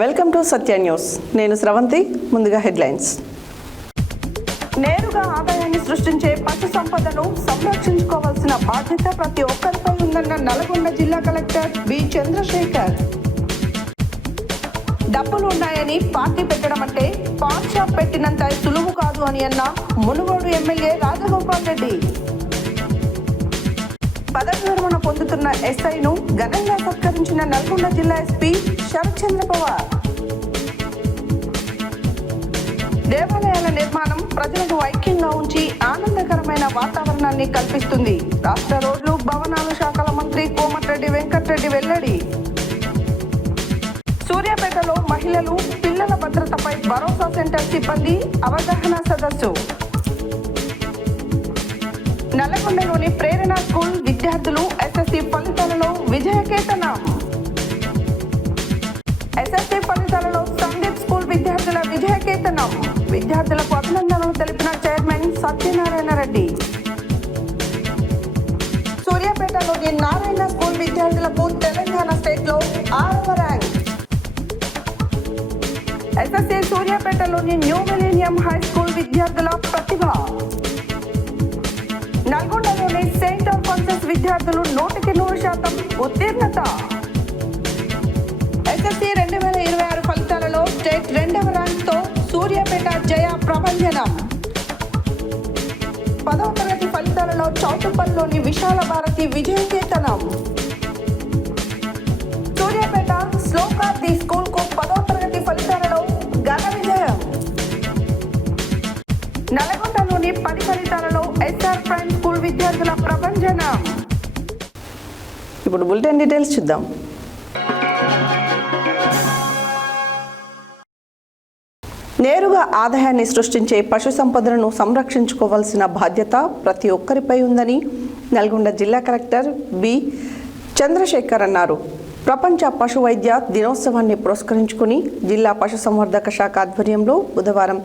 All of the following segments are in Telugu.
Welcome to Satya news. నేను స్రవంతి. ముందుగా హెడ్లైన్స్. నేరుగా ఆదాయాన్ని సృష్టించే పశు సంపదను సంరక్షించుకోవాల్సిన బాధ్యత ప్రతి ఒక్కరిపై ఉందన్న నల్గొండ జిల్లా కలెక్టర్ బి చంద్రశేఖర్. డబ్బులు ఉన్నాయని పార్టీ పెట్టడం అంటే పాన్ షాప్ పెట్టినంత సులువు కాదు అని అన్న మునుగోడు ఎమ్మెల్యే రాజగోపాల్ రెడ్డి. పదవి విరమణ పొందుతున్న ఎస్ఐను ఘనంగా సత్కరించిన నల్గొండ జిల్లా ఎస్పీ శరత్ చంద్ర పవార్. దేవాలయాల నిర్మాణం ప్రజలకు ఐక్యంగా ఉంచి ఆనందకరమైన వాతావరణాన్ని కల్పిస్తుంది. రాష్ట్ర రోడ్లు భవనాలు శాఖల మంత్రి కోమటిరెడ్డి వెంకటరెడ్డి వెల్లడి. సూర్యాపేటలో మహిళలు పిల్లల భద్రతపై భరోసా సెంటర్ సిబ్బంది అవగాహన సదస్సు. నల్లగొండలోని ప్రేరణ స్కూల్ విద్యార్థులు ఎస్ఎస్సి ఫలితాలలో విజయకేతనం. ఎస్ఎస్సి ఫలితాలలో సందీప్ స్కూల్ విద్యార్థుల విజయకేతనం. విద్యార్థులకు అభినందనలు తెలిపిన చైర్మన్ సత్యనారాయణ రెడ్డి. సూర్యాపేటలోని నారాయణ స్కూల్ విద్యార్థులకు తెలంగాణ స్టేట్ లో 6వ ర్యాంక్. ఎస్ఎస్సి సూర్యాపేటలోని న్యూ మిలీనియం హై స్కూల్ విద్యార్థుల ప్రతిభ. నల్గొండలోని సెయింట్ ఆల్ఫాన్సస్ విద్యార్థులు 100% ఉత్తీర్ణత. ఎస్ఎస్సి 2026 ఫలితాలలో స్టేట్ 2వ ర్యాంక్తో సూర్యాపేట జయ ప్రభంజనం. 10వ తరగతి ఫలితాలలో చౌటుప్పల్లిలోని విశాల భారతి విజయకేతనం. సూర్యాపేట శ్లోకార్తి స్కూల్ కు 10వ తరగతి ఫలితాలలో ఘన విజయం. నల్గొండలోని 10 ఫలితాలలో ఎస్ఆర్ ప్రైమ్ స్కూల్ విద్యార్థుల ప్రభంజనం. ఇప్పుడు బులెటిన్ డీటెయిల్స్ చూద్దాం. నేరుగా ఆదాయాన్ని సృష్టించే పశు సంపదను సంరక్షించుకోవాల్సిన బాధ్యత ప్రతి ఒక్కరిపై ఉందని నల్గొండ జిల్లా కలెక్టర్ బి చంద్రశేఖర్ అన్నారు. ప్రపంచ పశు వైద్య దినోత్సవాన్ని పురస్కరించుకుని జిల్లా పశుసంవర్ధక శాఖ ఆధ్వర్యంలో బుధవారం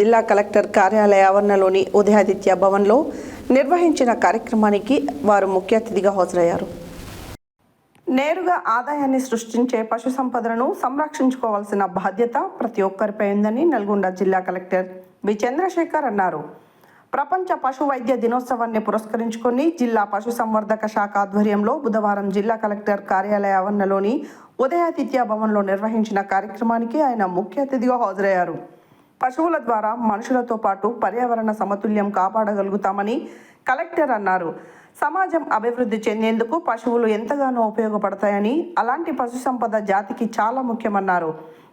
జిల్లా కలెక్టర్ కార్యాలయ ఆవరణలోని ఉదయాదిత్య భవన్లో నిర్వహించిన కార్యక్రమానికి వారు ముఖ్య అతిథిగా హాజరయ్యారు. నేరుగా ఆదాయాన్ని సృష్టించే పశు సంపదను సంరక్షించుకోవాల్సిన బాధ్యత ప్రతి ఒక్కరిపై ఉందని నల్గొండ జిల్లా కలెక్టర్ బి చంద్రశేఖర్ అన్నారు. ప్రపంచ పశు వైద్య దినోత్సవాన్ని పురస్కరించుకొని జిల్లా పశుసంవర్ధక శాఖ ఆధ్వర్యంలో బుధవారం జిల్లా కలెక్టర్ కార్యాలయ ఆవరణలోని ఉదయాదిత్య భవన్లో నిర్వహించిన కార్యక్రమానికి ఆయన ముఖ్య అతిథిగా హాజరయ్యారు. పశువుల ద్వారా మనుషులతో పాటు పర్యావరణ సమతుల్యం కాపాడగలుగుతామని కలెక్టర్ అన్నారు. సమాజం అభివృద్ధి చెందేందుకు పశువులు ఎంతగానో ఉపయోగపడతాయని, అలాంటి పశు సంపద జాతికి చాలా ముఖ్యమన్నారు.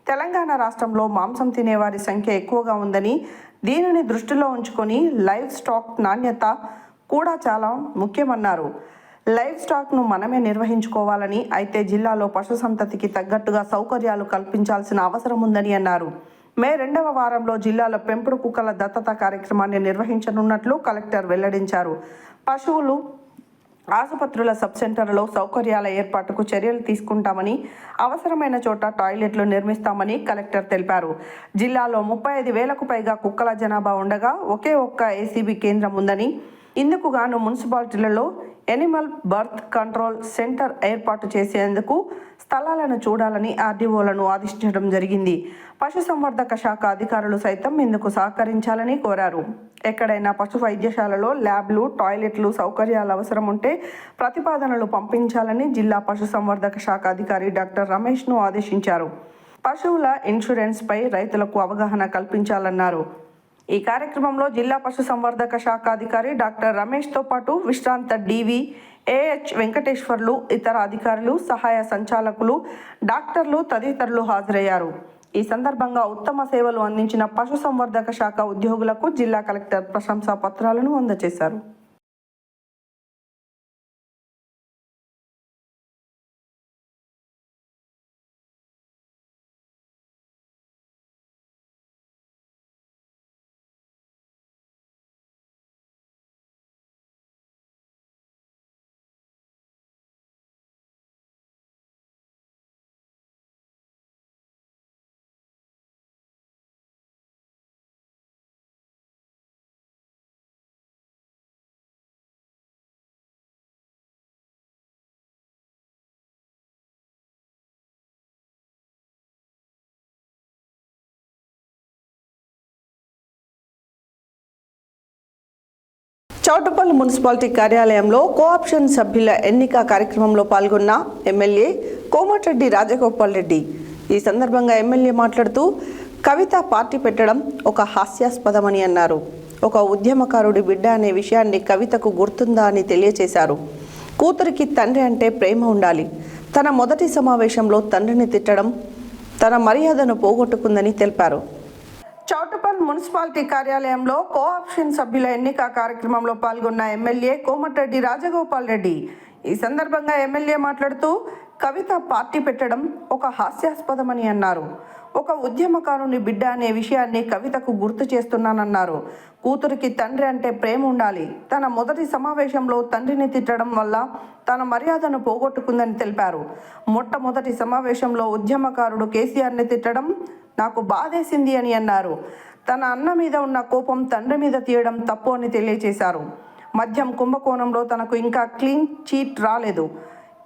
తెలంగాణ రాష్ట్రంలో మాంసం తినేవారి సంఖ్య ఎక్కువగా ఉందని, దీనిని దృష్టిలో ఉంచుకొని లైవ్ స్టాక్ నాణ్యత కూడా చాలా ముఖ్యమన్నారు. లైవ్ స్టాక్ను మనమే నిర్వహించుకోవాలని, అయితే జిల్లాలో పశు సంతతికి తగ్గట్టుగా సౌకర్యాలు కల్పించాల్సిన అవసరం ఉందని అన్నారు. మే 2వ వారంలో జిల్లాలో పెంపుడు కుక్కల దత్తత కార్యక్రమాన్ని నిర్వహించనున్నట్లు కలెక్టర్ వెల్లడించారు. పశువులు ఆసుపత్రుల సబ్ సెంటర్లో సౌకర్యాల ఏర్పాటుకు చర్యలు తీసుకుంటామని, అవసరమైన చోట టాయిలెట్లు నిర్మిస్తామని కలెక్టర్ తెలిపారు. జిల్లాలో 35,000కు పైగా కుక్కల జనాభా ఉండగా ఒకే ఒక్క ఏసీబీ కేంద్రం ఉందని, ఇందుకు గాను మున్సిపాలిటీలలో ఎనిమల్ బర్త్ కంట్రోల్ సెంటర్ ఏర్పాటు చేసేందుకు స్థలాలను చూడాలని ఆర్డీఓలను ఆదేశించడం జరిగింది. పశుసంవర్ధక శాఖ అధికారులు సైతం ఇందుకు సహకరించాలని కోరారు. ఎక్కడైనా పశు వైద్యశాలలో ల్యాబ్లు, టాయిలెట్లు సౌకర్యాలు అవసరం ఉంటే ప్రతిపాదనలు పంపించాలని జిల్లా పశుసంవర్ధక శాఖ అధికారి డాక్టర్ రమేష్ను ఆదేశించారు. పశువుల ఇన్సూరెన్స్పై రైతులకు అవగాహన కల్పించాలన్నారు. ఈ కార్యక్రమంలో జిల్లా పశుసంవర్ధక శాఖ అధికారి డాక్టర్ రమేష్తో పాటు విశ్రాంత డివి ఏహెచ్ వెంకటేశ్వర్లు, ఇతర అధికారులు, సహాయ సంచాలకులు, డాక్టర్లు తదితరులు హాజరయ్యారు. ఈ సందర్భంగా ఉత్తమ సేవలు అందించిన పశుసంవర్ధక శాఖ ఉద్యోగులకు జిల్లా కలెక్టర్ ప్రశంసా పత్రాలను అందజేశారు. చౌటుప్పల్ మున్సిపాలిటీ కార్యాలయంలో కోఆప్షన్ సభ్యుల ఎన్నిక కార్యక్రమంలో పాల్గొన్న ఎమ్మెల్యే కోమటిరెడ్డి రాజగోపాల్ రెడ్డి. ఈ సందర్భంగా ఎమ్మెల్యే మాట్లాడుతూ కవిత పార్టీ పెట్టడం ఒక హాస్యాస్పదమని అన్నారు. ఒక ఉద్యమకారుడి బిడ్డ అనే విషయాన్ని కవితకు గుర్తుందా అని తెలియజేశారు. కూతురికి తండ్రి అంటే ప్రేమ ఉండాలి. తన మొదటి సమావేశంలో తండ్రిని తిట్టడం తన మర్యాదను పోగొట్టుకుందని తెలిపారు. చౌటుప్పల్ మున్సిపాలిటీ కార్యాలయంలో కోఆప్షన్ సభ్యుల ఎన్నిక కార్యక్రమంలో పాల్గొన్న ఎమ్మెల్యే కోమటిరెడ్డి రాజగోపాల్ రెడ్డి. ఈ సందర్భంగా ఎమ్మెల్యే మాట్లాడుతూ కవిత పార్టీ పెట్టడం ఒక హాస్యాస్పదమని అన్నారు. ఒక ఉద్యమకారుని బిడ్డ అనే విషయాన్ని కవితకు గుర్తు చేస్తున్నానన్నారు. కూతురికి తండ్రి అంటే ప్రేమ ఉండాలి. తన మొదటి సమావేశంలో తండ్రిని తిట్టడం వల్ల తన మర్యాదను పోగొట్టుకుందని తెలిపారు. మొట్టమొదటి సమావేశంలో ఉద్యమకారుడు కేసీఆర్ని తిట్టడం నాకు బాధేసింది అని అన్నారు. తన అన్న మీద ఉన్న కోపం తండ్రి మీద తీయడం తప్పు అని తెలియజేశారు. మద్యం కుంభకోణంలో తనకు ఇంకా క్లీన్ చీట్ రాలేదు,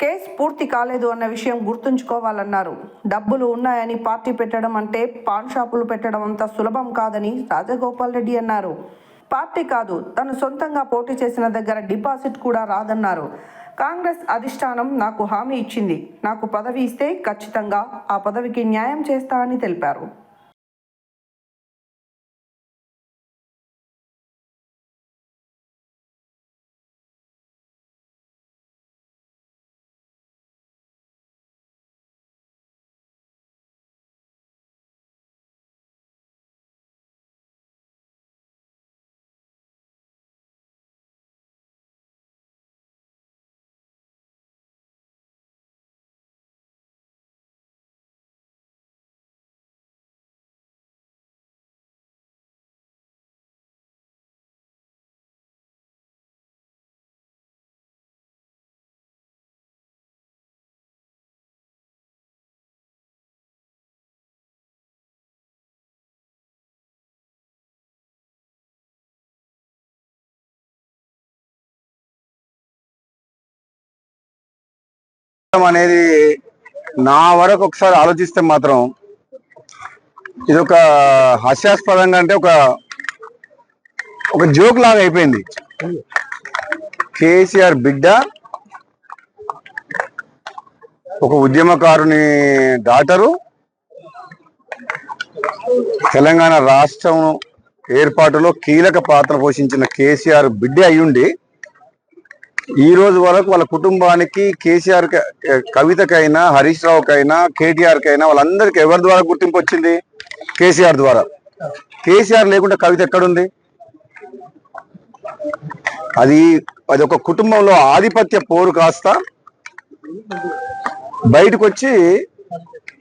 కేసు పూర్తి కాలేదు అన్న విషయం గుర్తుంచుకోవాలన్నారు. డబ్బులు ఉన్నాయని పార్టీ పెట్టడం అంటే పాన్ షాపులు పెట్టడం అంత సులభం కాదని రాజగోపాల్ రెడ్డి అన్నారు. పార్టీ కాదు, తను సొంతంగా పోటీ చేసిన దగ్గర డిపాజిట్ కూడా రాదన్నారు. కాంగ్రెస్ అధిష్టానం నాకు హామీ ఇచ్చింది. నాకు పదవి ఇస్తే ఖచ్చితంగా ఆ పదవికి న్యాయం చేస్తా అని తెలిపారు. అనేది నా వరకు ఒకసారి ఆలోచిస్తే మాత్రం ఇది ఒక హాస్యాస్పదంగా అంటే ఒక జోక్ లాగా అయిపోయింది. కేసీఆర్ బిడ్డ ఒక ఉద్యమకారుని డాటరు తెలంగాణ రాష్ట్రం ఏర్పాటులో కీలక పాత్ర పోషించిన కేసీఆర్ బిడ్డ అయ్యుండి ఈ రోజు వరకు వాళ్ళ కుటుంబానికి కేసీఆర్ కవితకైనా హరీష్ రావుకైనా కేటీఆర్ కైనా వాళ్ళందరికీ ఎవరి ద్వారా గుర్తింపు వచ్చింది? కేసీఆర్ ద్వారా. కేసీఆర్ లేకుండా కవిత ఎక్కడుంది? అది ఒక కుటుంబంలో ఆధిపత్య పోరు కాస్త బయటకు వచ్చి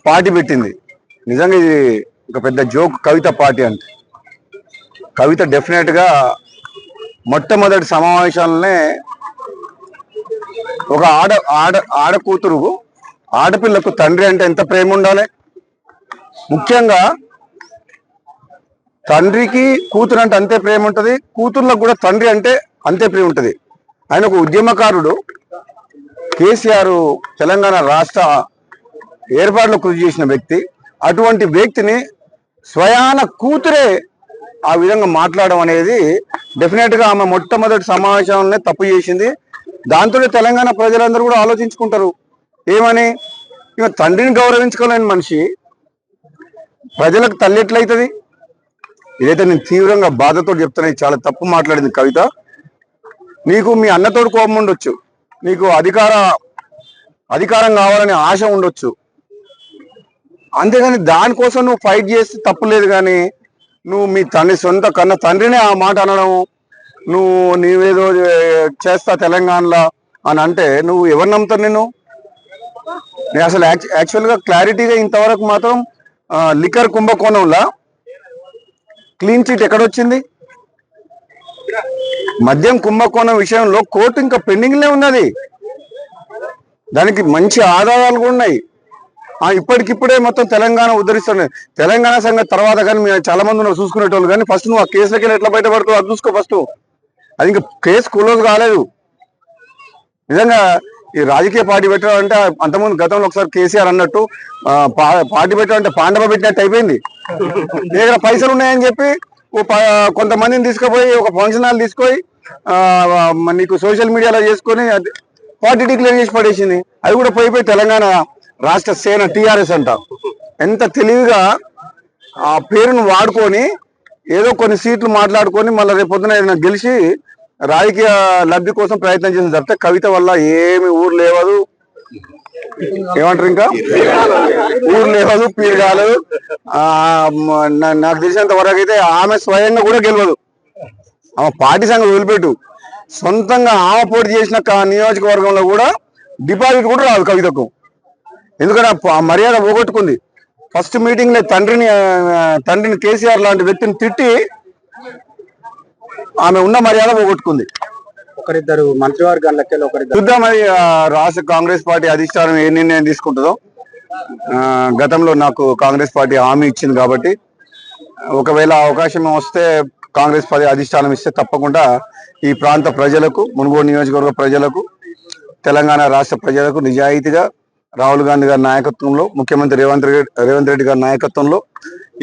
పార్టీ పెట్టింది. నిజంగా ఇది ఒక పెద్ద జోక్ కవిత పార్టీ అంటే. కవిత డెఫినెట్ గా మొట్టమొదటి సమావేశాలనే ఒక ఆడ కూతురు ఆడపిల్లకు తండ్రి అంటే ఎంత ప్రేమ ఉండాలి. ముఖ్యంగా తండ్రికి కూతురు అంటే అంతే ప్రేమ ఉంటుంది, కూతుర్లకు కూడా తండ్రి అంటే అంతే ప్రేమ ఉంటుంది. ఆయన ఒక ఉద్యమకారుడు. కేసీఆర్ తెలంగాణ రాష్ట్ర ఏర్పాటులో కృషి చేసిన వ్యక్తి. అటువంటి వ్యక్తిని స్వయాన కూతురే ఆ విధంగా మాట్లాడడం అనేది డెఫినెట్ గా ఆమె మొట్టమొదటి సమావేశంలోనే తప్పు చేసింది. దాంతో తెలంగాణ ప్రజలందరూ కూడా ఆలోచించుకుంటారు ఏమని. ఇక తండ్రిని గౌరవించుకోలేని మనిషి ప్రజలకు తల్లి ఎట్లయితుంది? ఇదైతే నేను తీవ్రంగా బాధతో చెప్తున్నా. చాలా తప్పు మాట్లాడింది కవిత. నీకు మీ అన్నతోడు కోపం ఉండొచ్చు, నీకు అధికారం కావాలనే ఆశ ఉండొచ్చు, అంతేగాని దానికోసం నువ్వు ఫైట్ చేస్తే తప్పు లేదు. కానీ నువ్వు మీ సొంత కన్న తండ్రినే ఆ మాట అనడం, నీవేదో చేస్తా తెలంగాణలో అని అంటే నువ్వు ఎవరు నమ్ముతారు? నేను అసలు యాక్చువల్గా క్లారిటీగా ఇంతవరకు మాత్రం లిక్కర్ కుంభకోణంలో క్లీన్ చిట్ ఎక్కడొచ్చింది? మద్యం కుంభకోణం విషయంలో కోర్టు ఇంకా పెండింగ్లే ఉన్నది. దానికి మంచి ఆధారాలు కూడా ఉన్నాయి. ఇప్పటికిప్పుడే మొత్తం తెలంగాణ ఉద్ధరిస్తుంది. తెలంగాణ సంగతి తర్వాత కానీ మేము చాలా మంది ఉన్నారు చూసుకునేటోళ్ళు. కానీ ఫస్ట్ నువ్వు ఆ కేసులకి ఎట్లా బయటపడుతావు అది చూసుకో ఫస్ట్. అది ఇంకా కేసు క్లోజ్ కాలేదు. నిజంగా ఈ రాజకీయ పార్టీ పెట్టడం అంటే అంతకుముందు గతంలో ఒకసారి కేసీఆర్ అన్నట్టు పార్టీ పెట్టడం అంటే పాండవ పెట్టినట్టు అయిపోయింది. దగ్గర పైసలు ఉన్నాయని చెప్పి కొంతమందిని తీసుకుపోయి ఒక ఫంక్షన్ హాల్ తీసుకొని నీకు సోషల్ మీడియాలో చేసుకొని పార్టీ డిక్లేర్ చేసి పడేసింది. అది కూడా పోయిపోయి తెలంగాణ రాష్ట్ర సేన టీఆర్ఎస్ అంట. ఎంత తెలివిగా ఆ పేరును వాడుకొని ఏదో కొన్ని సీట్లు మాట్లాడుకొని మళ్ళీ రేపు పొద్దున గెలిచి రాజకీయ లబ్ధి కోసం ప్రయత్నం చేసిన తప్పితే కవిత వల్ల ఏమి ఊరు లేవదు, ఏమంటారు ఇంకా ఊరు లేవదు, పీరు కాలేదు. నాకు తెలిసినంత వరకు అయితే ఆమె స్వయంగా కూడా గెలవదు. ఆమె పార్టీ సంఘం వదిలిపెట్టు, సొంతంగా ఆమె పోటీ చేసిన నియోజకవర్గంలో కూడా డిపాజిట్ కూడా రాదు కవితకు. ఎందుకంటే ఆ మర్యాద పోగొట్టుకుంది. ఫస్ట్ మీటింగ్ లో తండ్రిని కేసీఆర్ లాంటి వ్యక్తిని తిట్టి ఆమె ఉన్న మర్యాద పోగొట్టుకుంది. ఒకరిద్దరు మంత్రివర్గాలకి చూద్దాం మరి రాష్ట్ర కాంగ్రెస్ పార్టీ అధిష్టానం ఏ నిర్ణయం తీసుకుంటుందో. గతంలో నాకు కాంగ్రెస్ పార్టీ హామీ ఇచ్చింది కాబట్టి ఒకవేళ అవకాశం వస్తే కాంగ్రెస్ పార్టీ అధిష్టానం ఇస్తే తప్పకుండా ఈ ప్రాంత ప్రజలకు, మునుగోడు నియోజకవర్గ ప్రజలకు, తెలంగాణ రాష్ట్ర ప్రజలకు నిజాయితీగా రాహుల్ గాంధీ గారి నాయకత్వంలో, ముఖ్యమంత్రి రేవంత్ రెడ్డి గారి నాయకత్వంలో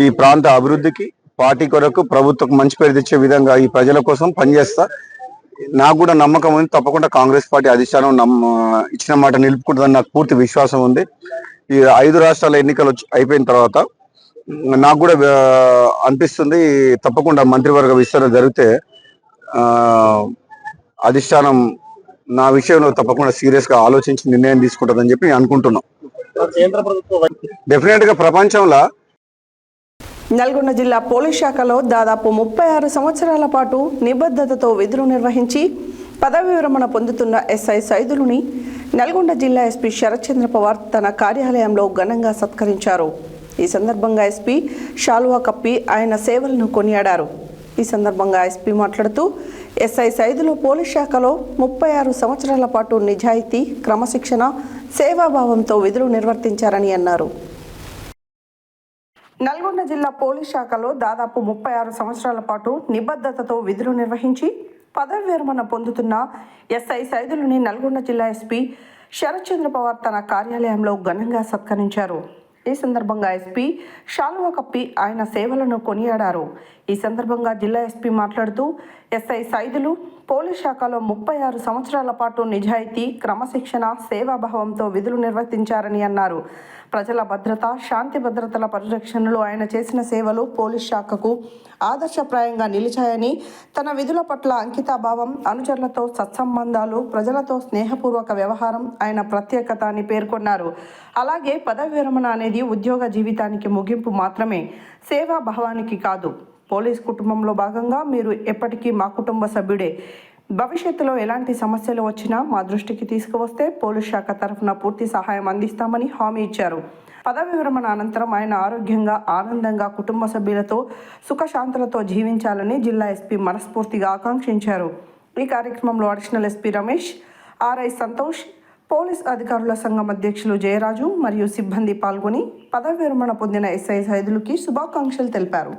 ఈ ప్రాంత అభివృద్ధికి, పార్టీ కొరకు, ప్రభుత్వం మంచి పేరు తెచ్చే విధంగా ఈ ప్రజల కోసం పనిచేస్తా. నాకు కూడా నమ్మకం ఉంది. తప్పకుండా కాంగ్రెస్ పార్టీ అధిష్టానం ఇచ్చిన మాట నిలుపుకుంటుందని నాకు పూర్తి విశ్వాసం ఉంది. ఈ 5 రాష్ట్రాల ఎన్నికలు అయిపోయిన తర్వాత నాకు కూడా అనిపిస్తుంది తప్పకుండా మంత్రివర్గ విస్తరణ జరిగితే అధిష్టానం నా విషయంలో తప్పకుండా సీరియస్ గా ఆలోచించి నిర్ణయం తీసుకుంటుందని చెప్పి అనుకుంటున్నాం. డెఫినెట్ గా ప్రపంచంలో నల్గొండ జిల్లా పోలీస్ శాఖలో దాదాపు 36 సంవత్సరాల పాటు నిబద్ధతతో విధులు నిర్వహించి పదవి విరమణ పొందుతున్న ఎస్ఐ సైదులుని నల్గొండ జిల్లా ఎస్పీ శరత్చంద్ర పవార్ తన కార్యాలయంలో ఘనంగా సత్కరించారు. ఈ సందర్భంగా ఎస్పీ శాలువా కప్పి ఆయన సేవలను కొనియాడారు. ఈ సందర్భంగా ఎస్పీ మాట్లాడుతూ ఎస్ఐ సైదులు పోలీస్ శాఖలో 36 సంవత్సరాల పాటు నిజాయితీ, క్రమశిక్షణ, సేవాభావంతో విధులు నిర్వర్తించారని అన్నారు. నల్గొండ జిల్లా పోలీస్ శాఖలో దాదాపు 36 సంవత్సరాల పాటు నిబద్ధతతో విధులు నిర్వహించి పదవి విరమణ పొందుతున్న ఎస్ఐ సైదులుని నల్గొండ జిల్లా ఎస్పీ శరత్చంద్ర పవార్ తన కార్యాలయంలో ఘనంగా సత్కరించారు. ఈ సందర్భంగా ఎస్పీ శాలువా కప్పి ఆయన సేవలను కొనియాడారు. ఈ సందర్భంగా జిల్లా ఎస్పీ మాట్లాడుతూ ఎస్ఐ సైదులు పోలీస్ శాఖలో 36 సంవత్సరాల పాటు నిజాయితీ, క్రమశిక్షణ, సేవాభావంతో విధులు నిర్వర్తించారని అన్నారు. ప్రజల భద్రత, శాంతి భద్రతల పరిరక్షణలో ఆయన చేసిన సేవలు పోలీస్ శాఖకు ఆదర్శప్రాయంగా నిలిచాయని, తన విధుల పట్ల అంకితాభావం, అనుచరులతో సత్సంబంధాలు, ప్రజలతో స్నేహపూర్వక వ్యవహారం ఆయన ప్రత్యేకత అని పేర్కొన్నారు. అలాగే పదవి విరమణ అనేది ఉద్యోగ జీవితానికి ముగింపు మాత్రమే, సేవాభావానికి కాదు. పోలీస్ కుటుంబంలో భాగంగా మీరు ఎప్పటికీ మా కుటుంబ సభ్యుడే. భవిష్యత్తులో ఎలాంటి సమస్యలు వచ్చినా మా దృష్టికి తీసుకువస్తే పోలీస్ శాఖ తరఫున పూర్తి సహాయం అందిస్తామని హామీ ఇచ్చారు. పదవి విరమణ అనంతరం ఆయన ఆరోగ్యంగా, ఆనందంగా కుటుంబ సభ్యులతో సుఖశాంతులతో జీవించాలని జిల్లా ఎస్పీ మనస్ఫూర్తిగా ఆకాంక్షించారు. ఈ కార్యక్రమంలో additional SP Ramesh, RI Santosh, police అధికారుల సంఘం అధ్యక్షులు జయరాజు మరియు సిబ్బంది పాల్గొని పదవి విరమణ పొందిన ఎస్ఐ సైదులుకి శుభాకాంక్షలు తెలిపారు.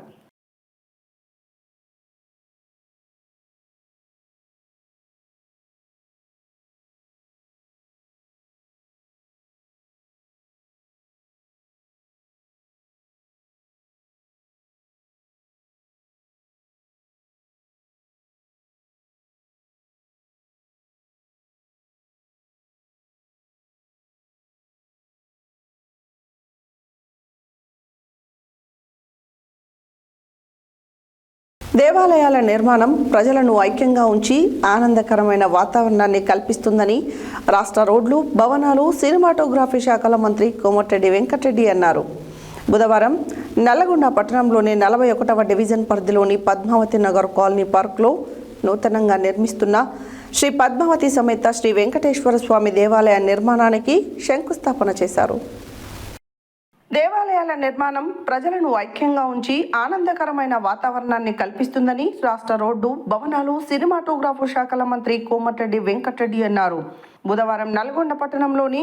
దేవాలయాల నిర్మాణం ప్రజలను ఐక్యంగా ఉంచి ఆనందకరమైన వాతావరణాన్ని కల్పిస్తుందని రాష్ట్ర రోడ్లు, భవనాలు, సినిమాటోగ్రఫీ శాఖల మంత్రి కోమటిరెడ్డి వెంకటరెడ్డి అన్నారు. బుధవారం నల్లగొండ పట్టణంలోని 41వ డివిజన్ పరిధిలోని పద్మావతి నగర్ కాలనీ పార్క్లో నూతనంగా నిర్మిస్తున్న శ్రీ పద్మావతి సమేత శ్రీ వెంకటేశ్వర స్వామి దేవాలయ నిర్మాణానికి శంకుస్థాపన చేశారు. దేవాలయాల నిర్మాణం ప్రజలను ఐక్యంగా ఉంచి ఆనందకరమైన వాతావరణాన్ని కల్పిస్తుందని రాష్ట్ర రోడ్డు, భవనాలు, సినిమాటోగ్రాఫీ శాఖల మంత్రి కోమటిరెడ్డి వెంకటరెడ్డి అన్నారు. బుధవారం నల్గొండ పట్టణంలోని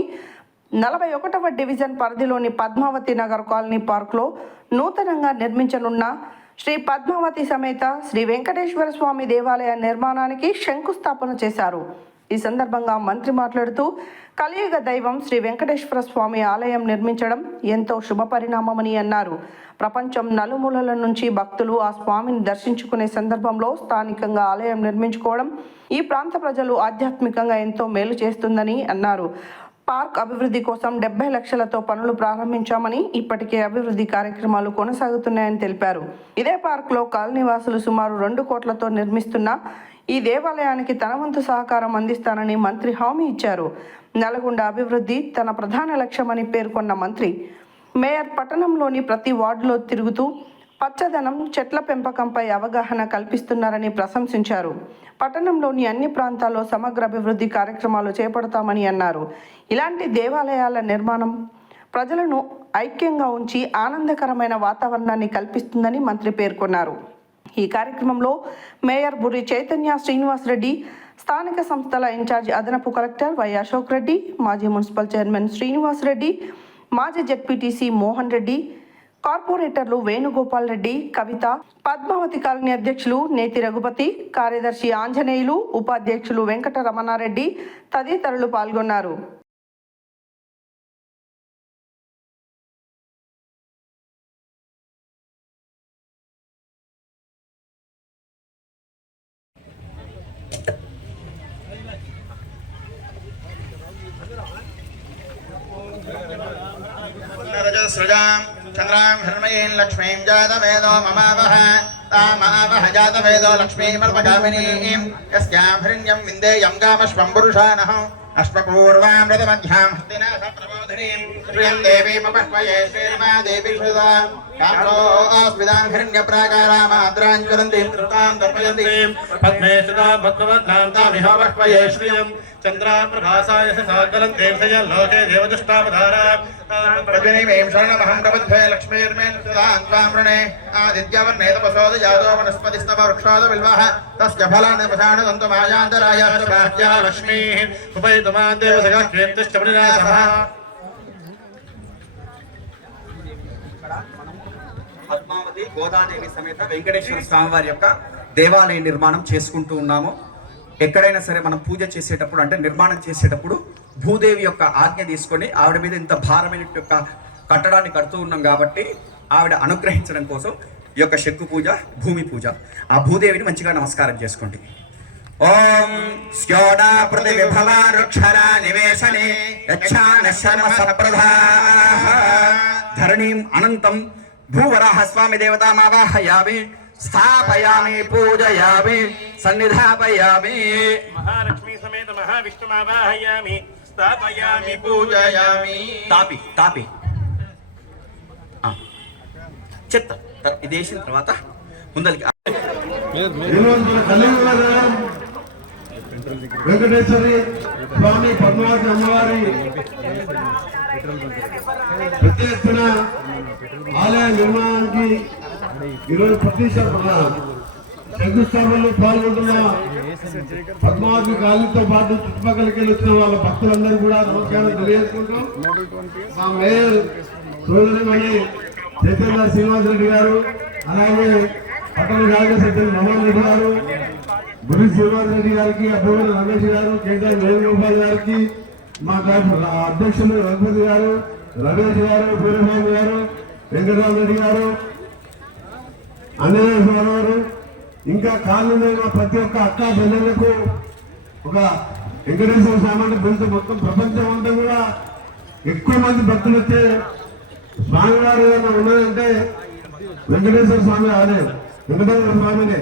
41వ డివిజన్ పరిధిలోని పద్మావతి నగర్ కాలనీ పార్క్లో నూతనంగా నిర్మించనున్న శ్రీ పద్మావతి సమేత శ్రీ వెంకటేశ్వర స్వామి దేవాలయ నిర్మాణానికి శంకుస్థాపన చేశారు. ఈ సందర్భంగా మంత్రి మాట్లాడుతూ కలియుగ దైవం శ్రీ వెంకటేశ్వర స్వామి ఆలయం నిర్మించడం ఎంతో శుభ పరిణామమని అన్నారు. ప్రపంచం నలుమూలల నుంచి భక్తులు ఆ స్వామిని దర్శించుకునే సందర్భంలో స్థానికంగా ఆలయం నిర్మించుకోవడం ఈ ప్రాంత ప్రజలు ఆధ్యాత్మికంగా ఎంతో మేలు చేస్తుందని అన్నారు. పార్క్ అభివృద్ధి కోసం 70 లక్షలతో పనులు ప్రారంభించామని, ఇప్పటికే అభివృద్ధి కార్యక్రమాలు కొనసాగుతున్నాయని తెలిపారు. ఇదే పార్కులో కాలనీవాసులు సుమారు 2 కోట్లతో నిర్మిస్తున్న ఈ దేవాలయానికి తన వంతు సహకారం అందిస్తానని మంత్రి హామీ ఇచ్చారు. నల్గొండ అభివృద్ధి తన ప్రధాన లక్ష్యమని పేర్కొన్న మంత్రి మేయర్ పట్టణంలోని ప్రతి వార్డులో తిరుగుతూ పచ్చదనం, చెట్ల పెంపకంపై అవగాహన కల్పిస్తున్నారని ప్రశంసించారు. పట్టణంలోని అన్ని ప్రాంతాల్లో సమగ్ర అభివృద్ధి కార్యక్రమాలు చేపడతామని అన్నారు. ఇలాంటి దేవాలయాల నిర్మాణం ప్రజలను ఐక్యంగా ఉంచి ఆనందకరమైన వాతావరణాన్ని కల్పిస్తుందని మంత్రి పేర్కొన్నారు. ఈ కార్యక్రమంలో మేయర్ బుర్రి చైతన్య శ్రీనివాసరెడ్డి, స్థానిక సంస్థల ఇన్ఛార్జి అదనపు కలెక్టర్ వై అశోక్ రెడ్డి, మాజీ మున్సిపల్ చైర్మన్ శ్రీనివాసరెడ్డి, మాజీ జెడ్పీటీసీ మోహన్ రెడ్డి, కార్పొరేటర్లు వేణుగోపాల్ రెడ్డి, కవిత, పద్మావతి కాలనీ అధ్యక్షులు నేతి రఘుపతి, కార్యదర్శి ఆంజనేయులు, ఉపాధ్యక్షులు వెంకట రమణారెడ్డి తదితరులు పాల్గొన్నారు. सृजां चंद्रां हिरण्मयीं लक्ष्मीं जातवेदो ममावह तामावह जातवेदो लक्ष्मीमर्पगामिनीं यस्यां हिरण्यं विन्देयं गामश्वं पुरुषानः अश्वपूर्वामृतमध्यां हस्तिना सप्रबोधिनीं श्रियं देवीमपह्वये श्रीर्मादेवी श्रुता काम्रोऽस्मिदां हिरण्यप्राकारामाद्राञ्ज्वलन्तीं त्रितां दर्पयन्तीं पद्मे सुता भद्रवद्नां तामिह पह्वये श्रियं चन्द्राप्रभासाय साकलं देवसय लोके देवदुष्टावधारा प्रजनीमें शरणमहं प्रबध्ये लक्ष्मीर्मेण सुधां त्वां वृणे आदित्यवर्णे तपसोद जातो वनस्पतिस्तव वृक्षोद बिल्वः तस्य फलानि पशाणदन्तमायान्तराय बाह्या लक्ष्मीः उपैतुमां देवसयः कीर्तिश्च प्रणिनाथः పద్మావతి గోదాదేవి సమేత వెంకటేశ్వర స్వామి వారి యొక్క దేవాలయ నిర్మాణం చేసుకుంటూ ఉన్నాము. ఎక్కడైనా సరే మనం పూజ చేసేటప్పుడు అంటే నిర్మాణం చేసేటప్పుడు భూదేవి యొక్క ఆజ్ఞ తీసుకొని ఆవిడ మీద ఇంత భారమైన యొక్క కట్టడాన్ని కడుతూ ఉన్నాం కాబట్టి ఆవిడ అనుగ్రహించడం కోసం ఈ యొక్క శక్కు పూజ, భూమి పూజ, ఆ భూదేవిని మంచిగా నమస్కారం చేసుకోండి. ఓం స్యోడా పృథివిభవా వృక్షరా నివేశనే యచ్ఛాన శర్మ సప్రధా ధరణీం అనంతం భూవరాహ స్వామి దేవతామావాహయామి స్థాపయామి పూజయామి సన్నిధాపయామి महालक्ष्मी समेत महाविष्णुमावाहयामि स्थापयामि पूजयामि తాపి తాపి చెత్త ఇది వేసిన తర్వాత ముందరికి వెంకటేశ్వరి స్వామి పద్మావతి అమ్మవారి పెద్ద ఎత్తున ఆలయ నిర్మాణానికి ఈరోజు శంకుస్థాపనలో పాల్గొంటున్న పద్మావతి కాలనీతో పాటు చుట్టుపక్కలకి వచ్చిన వాళ్ళ భక్తులందరూ కూడా నమస్కారం తెలియజేసుకుంటాం. మా మేయర్ సోదరిమణి చైతన్య శ్రీనివాసరెడ్డి గారు, అలాగే పట్టణ రాజశేఖర్ మోహన్ రెడ్డి గారు, గురి శ్రీనివాసరెడ్డి గారికి, అబ్బోగల రమేష్ గారు, కేంద్ర వేణుగోపాల్ గారికి, మా అధ్యక్షులు రఘుపతి గారు, రమేష్ గారు, వీరస్వామి గారు, వెంకటరామరెడ్డి గారు, ఆంజనేయ స్వామి గారు, ఇంకా కాలనీలో ప్రతి ఒక్క అక్క చెల్లెళ్లకు ఒక వెంకటేశ్వర స్వామి అంటే గురించి మొత్తం ప్రపంచం అంతా కూడా ఎక్కువ మంది భక్తులు వచ్చే స్వామివారు ఏమైనా ఉన్నదంటే వెంకటేశ్వర స్వామి ఆలయం, వెంకటేశ్వర స్వామినే.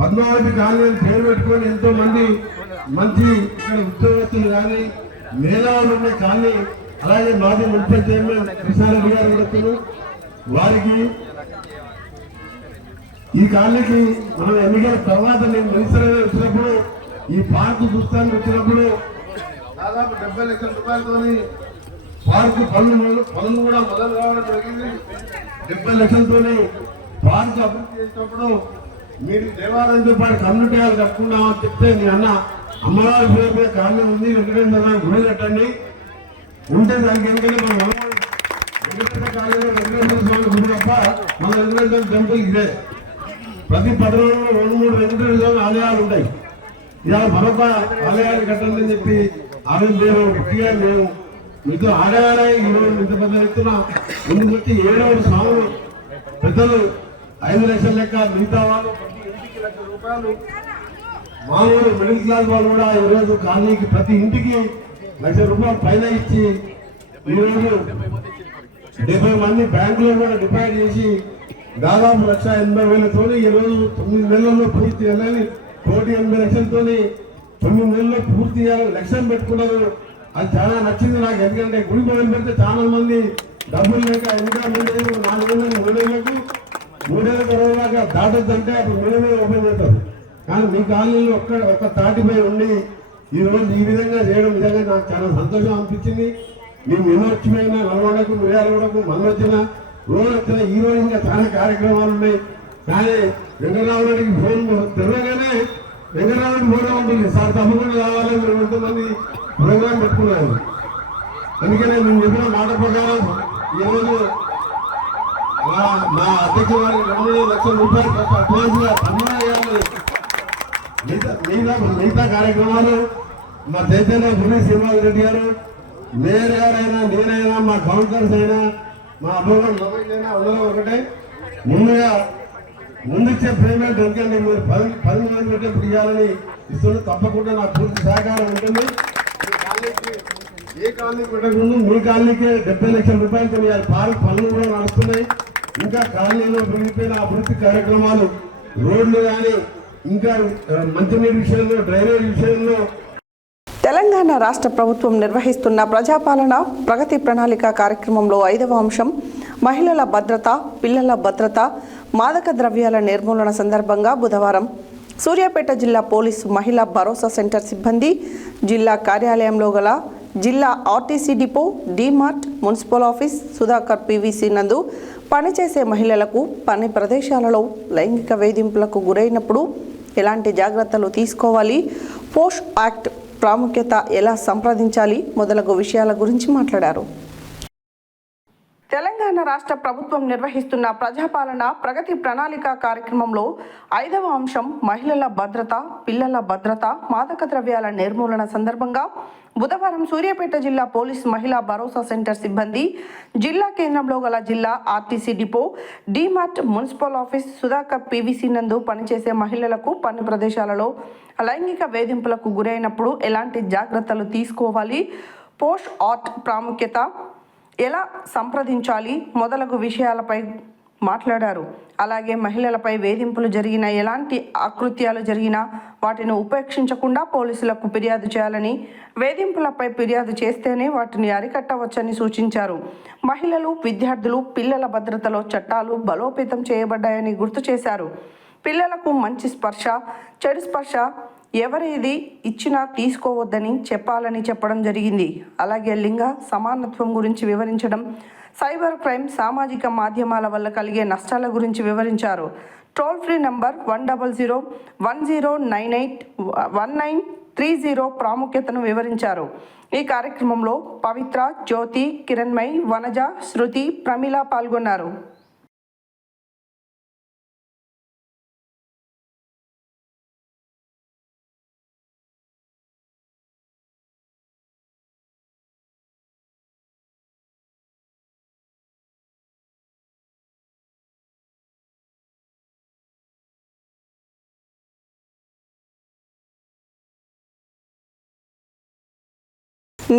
పద్మావతి కాలనీ పేరు పెట్టుకొని ఎంతో మంది మంచి ఇక్కడ ఉద్యోగస్తులు కానీ మేధావులు ఉన్న కాలనీ, అలాగే మాజీ మున్సిపల్ చైర్మన్ కృష్ణారెడ్డి గారు కూడా వారికి ఈ కాలనీకి మనం ఎన్నికల తర్వాత నేను మినిస్టర్ వచ్చినప్పుడు ఈ పార్కు చూస్తానికి వచ్చినప్పుడు దాదాపు 70 లక్షల రూపాయలతో పార్కు పనులు కూడా మొదలు కావడం జరిగింది. 70 లక్షలతోనే పార్కు అభివృద్ధి చేసినప్పుడు మీరు దేవాలయంతో పాటు కమ్యూనిటీ హాల్ కట్టుకున్నామని చెప్తే మీ అన్న అమ్మవారి పేరు మీద కాలనీ ఉంది, వెంకటేశ్వర గుడి కట్టండి ఉంటే దానికి ఎందుకంటే మనం వెంకటేశ్వర కాలనీలో వెంకటేశ్వర స్వామి గుడి తప్ప మన వెంకటేశ్వర టెంపుల్ ఇదే. ప్రతి 10 రోజుల్లో 2-3 వెంకటేశ్వర స్వామి ఆలయాలు ఉంటాయి. ఇలా మరొక ఆలయాన్ని కట్టాలని చెప్పి ఆమె మేము గట్టిగా మేము మీతో ఆడవాళ్ళ ఈరోజు ఇంత పెద్ద ఎత్తున ముందుకు వచ్చి 7వ స్వాములు పెద్దలు 5 లక్షల లెక్క మిగతా వాళ్ళు ప్రతి ఇంటికి ₹1,00,000 మామూలు మిడిల్ క్లాస్ వాళ్ళు కూడా ఈరోజు కాలనీకి ప్రతి ఇంటికి ₹1,00,000 పైన ఇచ్చి ఈరోజు 70 మంది బ్యాంకులో కూడా డిపాజిట్ చేసి దాదాపు 1,80,000 ఈరోజు 9 నెలల్లో పూర్తి చేయాలని 1,80,00,000 9 నెలల్లో పూర్తి చేయాలని లక్ష్యం పెట్టుకున్నారు. అది చాలా నచ్చింది నాకు. ఎందుకంటే గుడి మొదలు పెడితే చాలా మంది డబ్బులు లేక ఇంకా 3 నెలలు 4 నెలలకు 3 నెలలకు 3 నెలల తర్వాత దాటొద్దంటే అప్పుడు 3 నెలలు ఓపెన్ చేస్తారు. కానీ మీ కాలనీలో ఒక్క తాటిపై ఉండి ఈరోజు ఈ విధంగా చేయడం నిజంగా నాకు చాలా సంతోషం అనిపించింది. మేము ఎన్నో వచ్చిపోయినా నల్గొండకు మిర్యాలగూడకు మన వచ్చిన రోజు వచ్చిన ఈ రోజు ఇంకా చాలా కార్యక్రమాలు ఉన్నాయి. కానీ వెంకటరామరెడ్డికి ఫోన్ తెరవగానే వెంకటరామరెడ్డి ఫోన్ ఉంటుంది, సార్ తప్పకుండా కావాలని మేము ఎంతమంది ప్రోగ్రాం పెట్టుకున్నాము. అందుకనే మేము చెప్పిన మాట ప్రకారం ఈరోజు మా అధ్యక్షుల వారికి ₹2,00,000 ఫస్ట్ అడ్వాన్స్ గా సన్మానాలు. మిగతా కార్యక్రమాలు మా చైతన్య గురి శ్రీనివాస్ రెడ్డి గారు, మేయర్ గారైనా, నేనైనా, మా కౌన్సిలర్స్ అయినా, మా అభివృద్ధి రమేష్ అయినా అందరూ ఒకటే. ముందిచ్చే పేమెంట్ ఎందుకంటే మీరు 10 మంది పెట్టేప్పుడు ఇవ్వాలని ఇస్తున్న తప్పకుండా నాకు పూర్తి సహకారం ఉంటుంది. ఏ కాలనీ పెట్టకుండా మీ కాలనీకే ₹70,00,000 ఇవ్వాలి. పార్క్ పనులు కూడా నడుస్తున్నాయి. ఇంకా కాలనీలో మిగిలిపోయిన అభివృద్ధి కార్యక్రమాలు, రోడ్లు కానీ, ఇంకా మంచినీటి విషయంలో, డ్రైనేజ్ విషయంలో. తెలంగాణ రాష్ట్ర ప్రభుత్వం నిర్వహిస్తున్న ప్రజాపాలన ప్రగతి ప్రణాళిక కార్యక్రమంలో 5వ అంశం మహిళల భద్రత, పిల్లల భద్రత, మాదక ద్రవ్యాల నిర్మూలన సందర్భంగా బుధవారం సూర్యాపేట జిల్లా పోలీసు మహిళా భరోసా సెంటర్ సిబ్బంది జిల్లా కార్యాలయంలో గల జిల్లా RTC depot, DMart, municipal office, Sudhakar PVC నందు పనిచేసే మహిళలకు పని ప్రదేశాలలో లైంగిక వేధింపులకు గురైనప్పుడు ఎలాంటి జాగ్రత్తలు తీసుకోవాలి, పోష్ యాక్ట్ ప్రాముఖ్యత ఎలా సంప్రదించాలి మొదలగు విషయాల గురించి మాట్లాడారు. తెలంగాణ రాష్ట్ర ప్రభుత్వం నిర్వహిస్తున్న ప్రజాపాలన ప్రగతి ప్రణాళిక కార్యక్రమంలో 5వ అంశం మహిళల భద్రత, పిల్లల భద్రత, మాదక ద్రవ్యాల నిర్మూలన సందర్భంగా బుధవారం సూర్యాపేట జిల్లా పోలీస్ మహిళా భరోసా సెంటర్ సిబ్బంది జిల్లా కేంద్రంలో గల జిల్లా RTC depot, DMart, municipal office, Sudhakar PVC నందు పనిచేసే మహిళలకు పని ప్రదేశాలలో లైంగిక వేధింపులకు గురైనప్పుడు ఎలాంటి జాగ్రత్తలు తీసుకోవాలి, పోష్ ఆర్ట్ ప్రాముఖ్యత ఎలా సంప్రదించాలి మొదలగు విషయాలపై మాట్లాడారు. అలాగే మహిళలపై వేధింపులు జరిగిన, ఎలాంటి అకృత్యాలు జరిగినా వాటిని ఉపేక్షించకుండా పోలీసులకు ఫిర్యాదు చేయాలని, వేధింపులపై ఫిర్యాదు చేస్తేనే వాటిని అరికట్టవచ్చని సూచించారు. మహిళలు, విద్యార్థులు, పిల్లల భద్రతలో చట్టాలు బలోపేతం చేయబడ్డాయని గుర్తు చేశారు. పిల్లలకు మంచి స్పర్శ, చెడు స్పర్శ ఎవరేది ఇచ్చినా తీసుకోవద్దని చెప్పాలని చెప్పడం జరిగింది. అలాగే లింగ సమానత్వం గురించి వివరించడం, సైబర్ క్రైమ్, సామాజిక మాధ్యమాల వల్ల కలిగే నష్టాల గురించి వివరించారు. టోల్ ఫ్రీ నంబర్ 10010981930 ప్రాముఖ్యతను వివరించారు. ఈ కార్యక్రమంలో పవిత్ర, జ్యోతి, కిరణ్మయ్, వనజ, శృతి, ప్రమిళ పాల్గొన్నారు.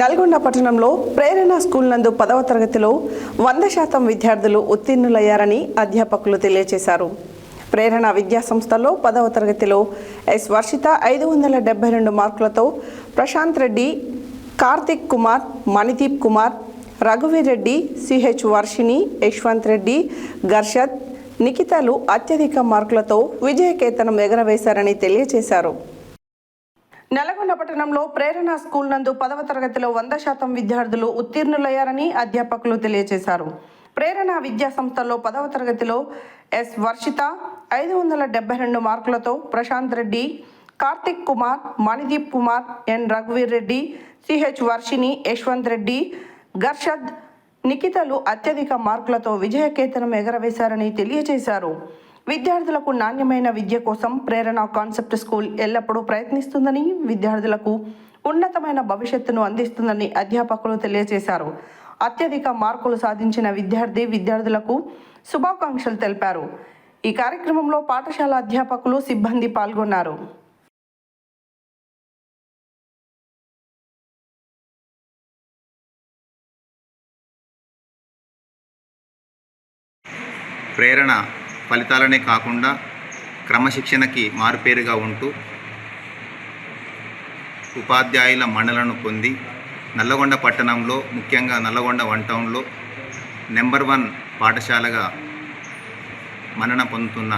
నల్గొండ పట్టణంలో ప్రేరణ స్కూల్ నందు 10వ తరగతిలో 100% విద్యార్థులు ఉత్తీర్ణులయ్యారని అధ్యాపకులు తెలియజేశారు. ప్రేరణ విద్యా సంస్థలో 10వ తరగతిలో ఎస్ వర్షిత 572 మార్కులతో, ప్రశాంత్ రెడ్డి, కార్తిక్ కుమార్, మణిదీప్ కుమార్, రఘువీర్ రెడ్డి, సిహెచ్ వర్షిని, యశ్వంత్ రెడ్డి, గర్షద్, నిఖితలు అత్యధిక మార్కులతో విజయకేతనం ఎగరవేశారని తెలియజేశారు. నల్గొండ పట్టణంలో ప్రేరణ స్కూల్ నందు 10వ తరగతిలో 100% విద్యార్థులు ఉత్తీర్ణులయ్యారని అధ్యాపకులు తెలియజేశారు. ప్రేరణ విద్యా సంస్థల్లో 10వ తరగతిలో ఎస్ వర్షిత 572 మార్కులతో, ప్రశాంత్ రెడ్డి, కార్తిక్ కుమార్, మణిదీప్ కుమార్, ఎన్ రఘువీర్ రెడ్డి, సిహెచ్ వర్షిని, యశ్వంత్ రెడ్డి, గర్షద్, నిఖితలు అత్యధిక మార్కులతో విజయకేతనం ఎగరవేశారని తెలియజేశారు. విద్యార్థులకు నాణ్యమైన విద్య కోసం ప్రేరణ కాన్సెప్ట్ స్కూల్ ఎల్లప్పుడూ ప్రయత్నిస్తుందని, విద్యార్థులకు ఉన్నతమైన భవిష్యత్తును అందిస్తుందని అధ్యాపకులు తెలియజేశారు. అత్యధిక మార్కులు సాధించిన విద్యార్థులకు శుభాకాంక్షలు తెలిపారు. ఈ కార్యక్రమంలో పాఠశాల అధ్యాపకులు, సిబ్బంది పాల్గొన్నారు. ప్రేరణ ఫలితాలనే కాకుండా క్రమశిక్షణకి మారుపేరుగా ఉంటూ ఉపాధ్యాయుల మన్ననలను పొంది నల్లగొండ పట్టణంలో, ముఖ్యంగా నల్లగొండ 1 టౌన్లో నెంబర్ 1 పాఠశాలగా మన్నన పొందుతున్న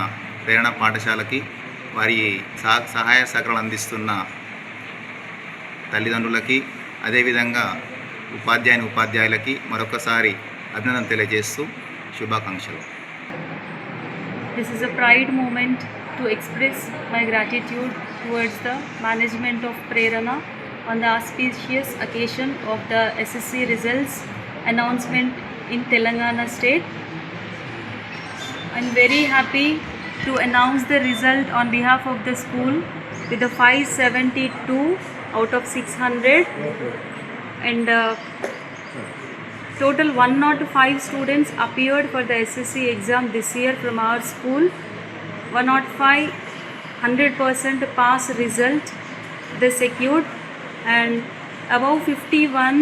ప్రేరణ పాఠశాలకి వారి సహాయ సహకారాలు అందిస్తున్న తల్లిదండ్రులకి, అదేవిధంగా ఉపాధ్యాయులకి మరొకసారి అభినందన తెలియజేస్తూ శుభాకాంక్షలు. This is a pride moment to express my gratitude towards the management of Prerana on the auspicious occasion of the SSC results announcement in Telangana state. I'm very happy to announce the result on behalf of the school with a 572 out of 600 and total 105 students appeared for the SSC exam this year from our school. 105 100% pass result they secured, and above 51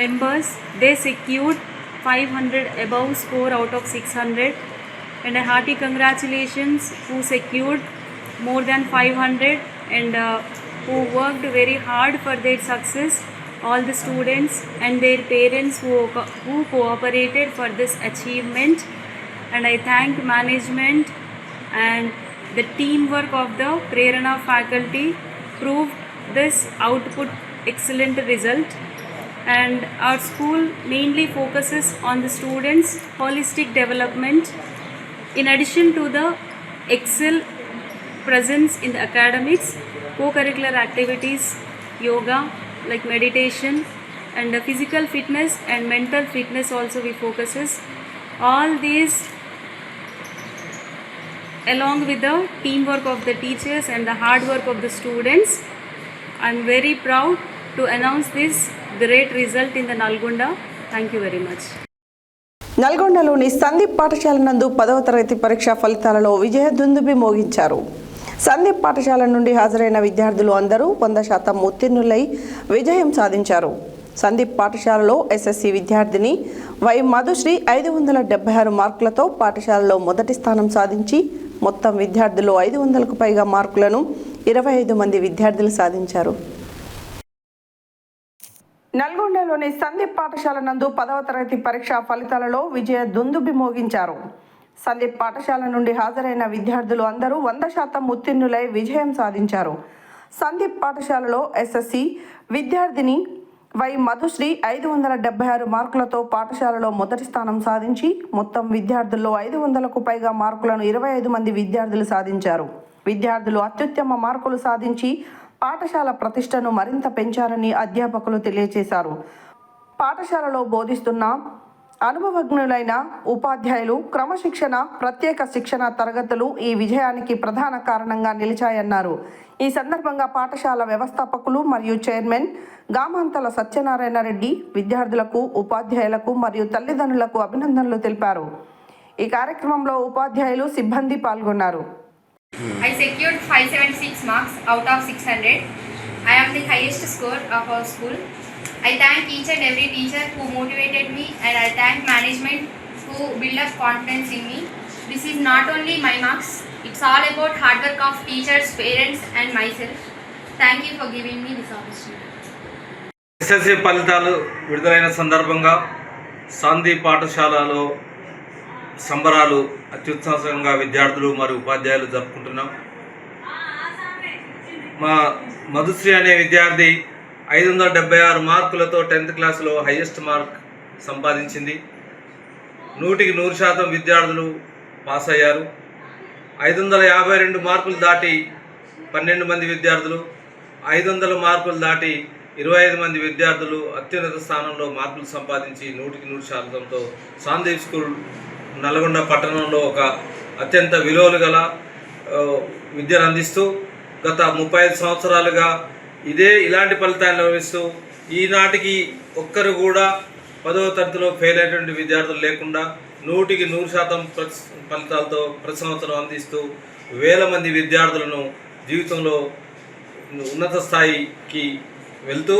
members they secured 500 above score out of 600, and a hearty congratulations who secured more than 500 and who worked very hard for their success, all the students and their parents who cooperated for this achievement. And I thank management and the teamwork of the Prerana faculty proved this output excellent result. And our school mainly focuses on the students' holistic development. In addition to the excel presence in the academics, co-curricular activities, yoga, like meditation, and the physical fitness and mental fitness also we focuses. All these along with the teamwork of the teachers and the hard work of the students. I'm very proud to announce this great result in the Nalgonda. Thank you very much. నల్గొండలోని Sandeep పాఠశాల నందు 10వ తరగతి పరీక్ష ఫలితాలలో విజయ దుందుబి మోగించారు. సందీప్ పాఠశాల నుండి హాజరైన విద్యార్థులు అందరూ 100% ఉత్తీర్ణులై విజయం సాధించారు. సందీప్ పాఠశాలలో ఎస్ఎస్సి విద్యార్థిని వై మధుశ్రీ 576 మార్కులతో పాఠశాలలో మొదటి స్థానం సాధించి మొత్తం విద్యార్థులు 500కు పైగా మార్కులను 25 మంది విద్యార్థులు సాధించారు. నల్గొండలోని సందీప్ పాఠశాల నందు 10వ తరగతి పరీక్ష ఫలితాలలో విజయ దుందుబి మోగించారు. సందీప్ పాఠశాల నుండి హాజరైన విద్యార్థులు అందరూ 100% ఉత్తీర్ణులై విజయం సాధించారు. సందీప్ పాఠశాలలో ఎస్ఎస్సి విద్యార్థిని వై మధుశ్రీ 576 మార్కులతో పాఠశాలలో మొదటి స్థానం సాధించి మొత్తం విద్యార్థుల్లో 500కు పైగా మార్కులను 25 మంది విద్యార్థులు సాధించారు. విద్యార్థులు అత్యుత్తమ మార్కులు సాధించి పాఠశాల ప్రతిష్టను మరింత పెంచారని అధ్యాపకులు తెలియజేశారు. పాఠశాలలో బోధిస్తున్న అనుభవజ్ఞులైన ఉపాధ్యాయులు క్రమశిక్షణ, ప్రత్యేక శిక్షణ తరగతులు ఈ విజయానికి ప్రధాన కారణంగా నిలిచాయన్నారు. ఈ సందర్భంగా పాఠశాల వ్యవస్థాపకులు మరియు చైర్మన్ గామంతల సత్యనారాయణ రెడ్డి విద్యార్థులకు, ఉపాధ్యాయులకు మరియు తల్లిదండ్రులకు అభినందనలు తెలిపారు. ఈ కార్యక్రమంలో ఉపాధ్యాయులు, సిబ్బంది పాల్గొన్నారు. I secured 576 marks out of 600. I am the highest score of our school. I thank each and every teacher who motivated me, and I thank management who built up confidence in me. This is not only my marks, it's all about hard work of teachers, parents and myself. Thank you for giving me this opportunity. SSC ఫలితాలు విడుదలైన సందర్భంగా సందీప్ పాఠశాలలో సంబరాలు అత్యుత్సాహంగా విద్యార్థులు మరియు ఉపాధ్యాయులు జరుపుకుంటున్నాం. మా మధుశ్రీ అనే విద్యార్థి 576 మార్కులతో 10th క్లాస్లో హైయెస్ట్ మార్క్ సంపాదించింది. 100% విద్యార్థులు పాస్ అయ్యారు. 552 మార్కులు దాటి 12 మంది విద్యార్థులు, 500 మార్కులు దాటి 25 మంది విద్యార్థులు అత్యున్నత స్థానంలో మార్కులు సంపాదించి 100% సందీప్ స్కూల్ నల్గొండ పట్టణంలో ఒక అత్యంత విలువలు గల విద్యను అందిస్తూ గత 35 సంవత్సరాలుగా ఇలాంటి ఫలితాలను లభిస్తూ ఈనాటికి ఒక్కరు కూడా 10వ తరగతిలో ఫెయిల్ అయినటువంటి విద్యార్థులు లేకుండా 100% ఫలితాలతో ప్రతి సంవత్సరం అందిస్తూ వేల మంది విద్యార్థులను జీవితంలో ఉన్నత స్థాయికి వెళ్తూ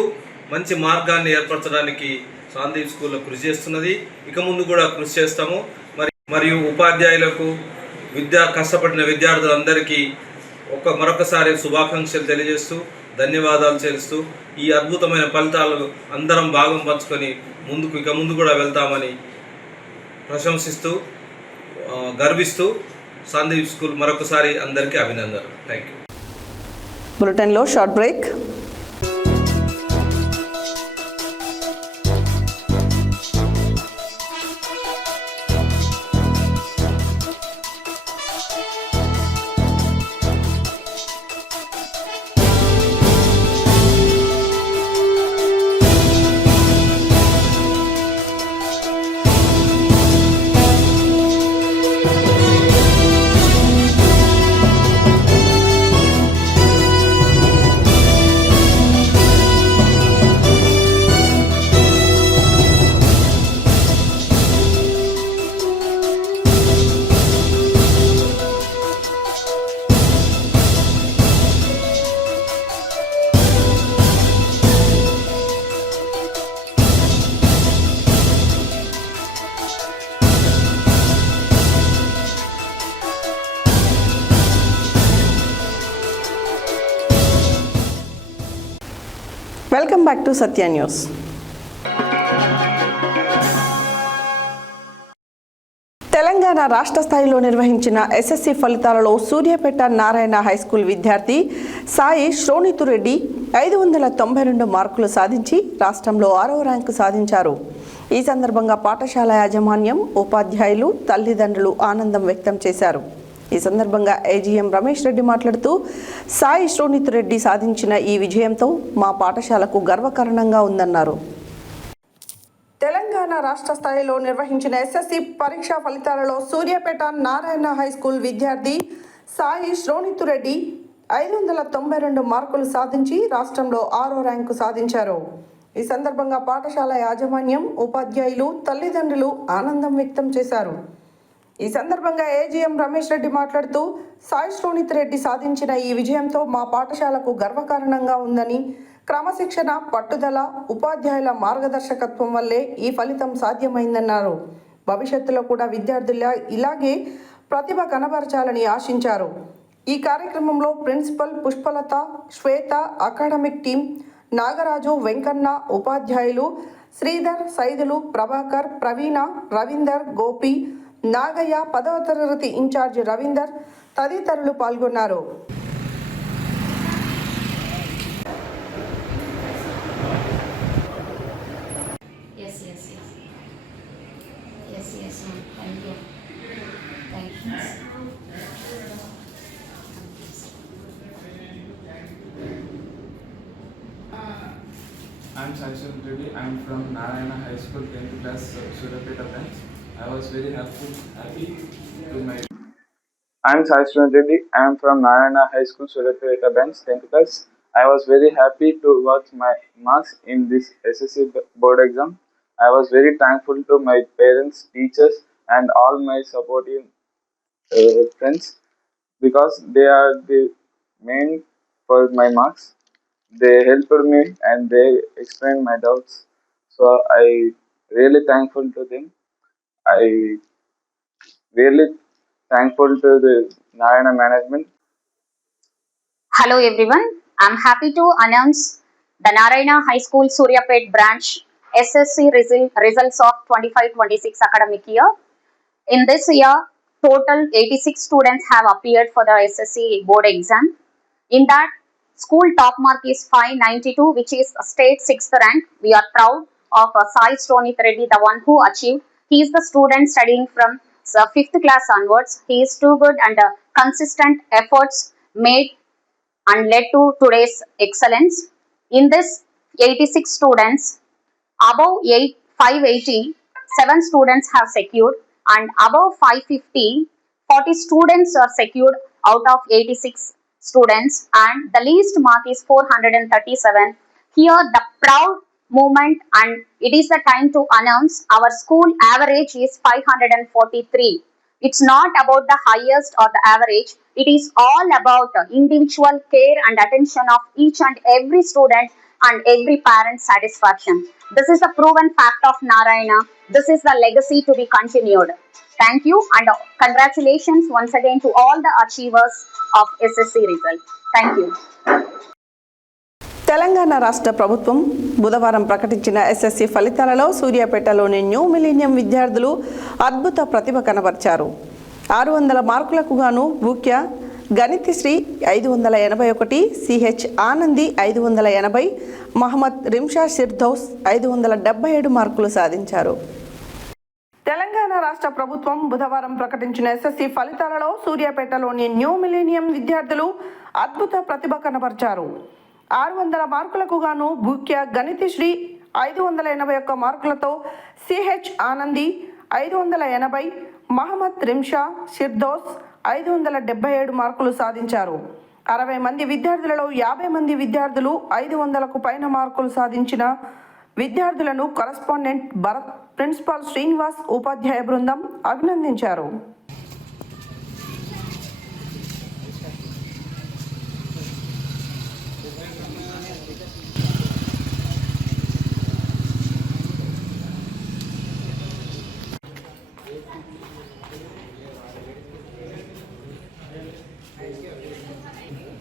మంచి మార్గాన్ని ఏర్పరచడానికి శాంతిదీప్ స్కూల్లో కృషి చేస్తున్నది. ఇక ముందు కూడా కృషి చేస్తాము. మరియు ఉపాధ్యాయులకు కష్టపడిన విద్యార్థులందరికీ మరొకసారి శుభాకాంక్షలు తెలియజేస్తూ ధన్యవాదాలు చేస్తూ ఈ అద్భుతమైన ఫలితాలు అందరం భాగం పంచుకొని ఇక ముందు కూడా వెళ్తామని ప్రశంసిస్తూ గర్విస్తూ శాంతిదీప్ స్కూల్ మరొకసారి అందరికీ అభినందనలు. Thank you. బులెటిన్లో short break. Welcome back to Satya news. Telangana రాష్ట్ర స్థాయిలో నిర్వహించిన ఎస్ఎస్సి ఫలితాలలో సూర్యాపేట నారాయణ హైస్కూల్ విద్యార్థి సాయి శ్రోణితురెడ్డి 592 మార్కులు సాధించి రాష్ట్రంలో 6వ ర్యాంకు సాధించారు. ఈ సందర్భంగా పాఠశాల యాజమాన్యం, ఉపాధ్యాయులు, తల్లిదండ్రులు ఆనందం వ్యక్తం చేశారు. ఈ సందర్భంగా ఏజీఎం రమేష్ రెడ్డి మాట్లాడుతూ సాయి శ్రోణితురెడ్డి సాధించిన ఈ విజయంతో మా పాఠశాలకు గర్వకారణంగా ఉందన్నారు. తెలంగాణ రాష్ట్ర స్థాయిలో నిర్వహించిన ఎస్ఎస్సి పరీక్షా ఫలితాలలో సూర్యాపేట నారాయణ హైస్కూల్ విద్యార్థి సాయి శ్రోణితురెడ్డి 592 మార్కులు సాధించి రాష్ట్రంలో 6వ ర్యాంకు సాధించారు. ఈ సందర్భంగా పాఠశాల యాజమాన్యం, ఉపాధ్యాయులు, తల్లిదండ్రులు ఆనందం వ్యక్తం చేశారు. ఈ సందర్భంగా ఏజీఎం రమేష్ రెడ్డి మాట్లాడుతూ సాయి శ్రోణితురెడ్డి సాధించిన ఈ విజయంతో మా పాఠశాలకు గర్వకారణంగా ఉందని, క్రమశిక్షణ, పట్టుదల, ఉపాధ్యాయుల మార్గదర్శకత్వం వల్లే ఈ ఫలితం సాధ్యమైందన్నారు. భవిష్యత్తులో కూడా విద్యార్థుల ఇలాగే ప్రతిభ కనబరచాలని ఆశించారు. ఈ కార్యక్రమంలో ప్రిన్సిపల్ పుష్పలత, శ్వేత, అకాడమిక్ టీం, నాగరాజు, వెంకన్న, ఉపాధ్యాయులు శ్రీధర్, సైదులు, ప్రభాకర్, ప్రవీణ, రవీందర్, గోపి, నాగయ్య, 10వ తరగతి ఇన్ఛార్జ్ రవీందర్ తదితరులు పాల్గొన్నారు. I'm Sai Reddy. I'm from Narayana High School 10th class Surapeta branch. I was very happy to my. I'm Sai Reddy. I'm from Narayana High School Surapeta branch 10th class. I was very happy to watch my marks in this SSC board exam. I was very thankful to my parents, teachers, and all my supportive friends because they are the main for my marks. They helped me and they explained my doubts. So I really thankful to them. I really thankful to the Narayana management. Hello everyone. I'm happy to announce the Narayana High School Suryapet branch SSC results of 25-26 academic year. In this year, total 86 students have appeared for the SSC board exam. In that, school top mark is 592, which is state 6th rank. We are proud of Sai Ronit-Reddy, the one who achieved. He is the student studying from 5th class onwards. He is too good and consistent efforts made and led to today's excellence. In this 86 students, above 580, 7 students have secured, and above 550, 40 students are secured out of 86 students, and the least mark is 437. Here, the proud moment, and it is the time to announce our school average is 543. It's not about the highest or the average. It is all about individual care and attention of each and every student and every parent's satisfaction. This is a proven fact of Narayana. This is the legacy to be continued. Thank you and congratulations once again to all the achievers of SSC result. Thank you. Telangana రాష్ట్ర ప్రభుత్వం బుధవారం ప్రకటించిన ఎస్ఎస్సి ఫలితాలలో సూర్యాపేటలోని న్యూ మిలీనియం విద్యార్థులు అద్భుత ప్రతిభ కనబర్చారు. 600 మార్కులకు గాను భూక్య గణితశ్రీ 581, సిహెచ్ ఆనంది 580, మహమ్మద్ రిమ్షా సిర్దౌస్ 577 మార్కులు సాధించారు. తెలంగాణ రాష్ట్ర ప్రభుత్వం బుధవారం ప్రకటించిన ఎస్ఎస్సి ఫలితాలలో సూర్యాపేటలోని న్యూ మిలీనియం విద్యార్థులు అద్భుత ప్రతిభ కనబర్చారు. 600 మార్కులకు గాను భూక్య గణితశ్రీ 581 మార్కులతో సిహెచ్ ఆనంది 580, మహమ్మద్ రిమ్షా సిర్దౌస్ 577 మార్కులు సాధించారు. 60 మంది విద్యార్థులలో 50 మంది విద్యార్థులు 500కు పైన మార్కులు సాధించిన విద్యార్థులను కరస్పాండెంట్ భరత్, ప్రిన్సిపాల్ శ్రీనివాస్, ఉపాధ్యాయ బృందం అభినందించారు.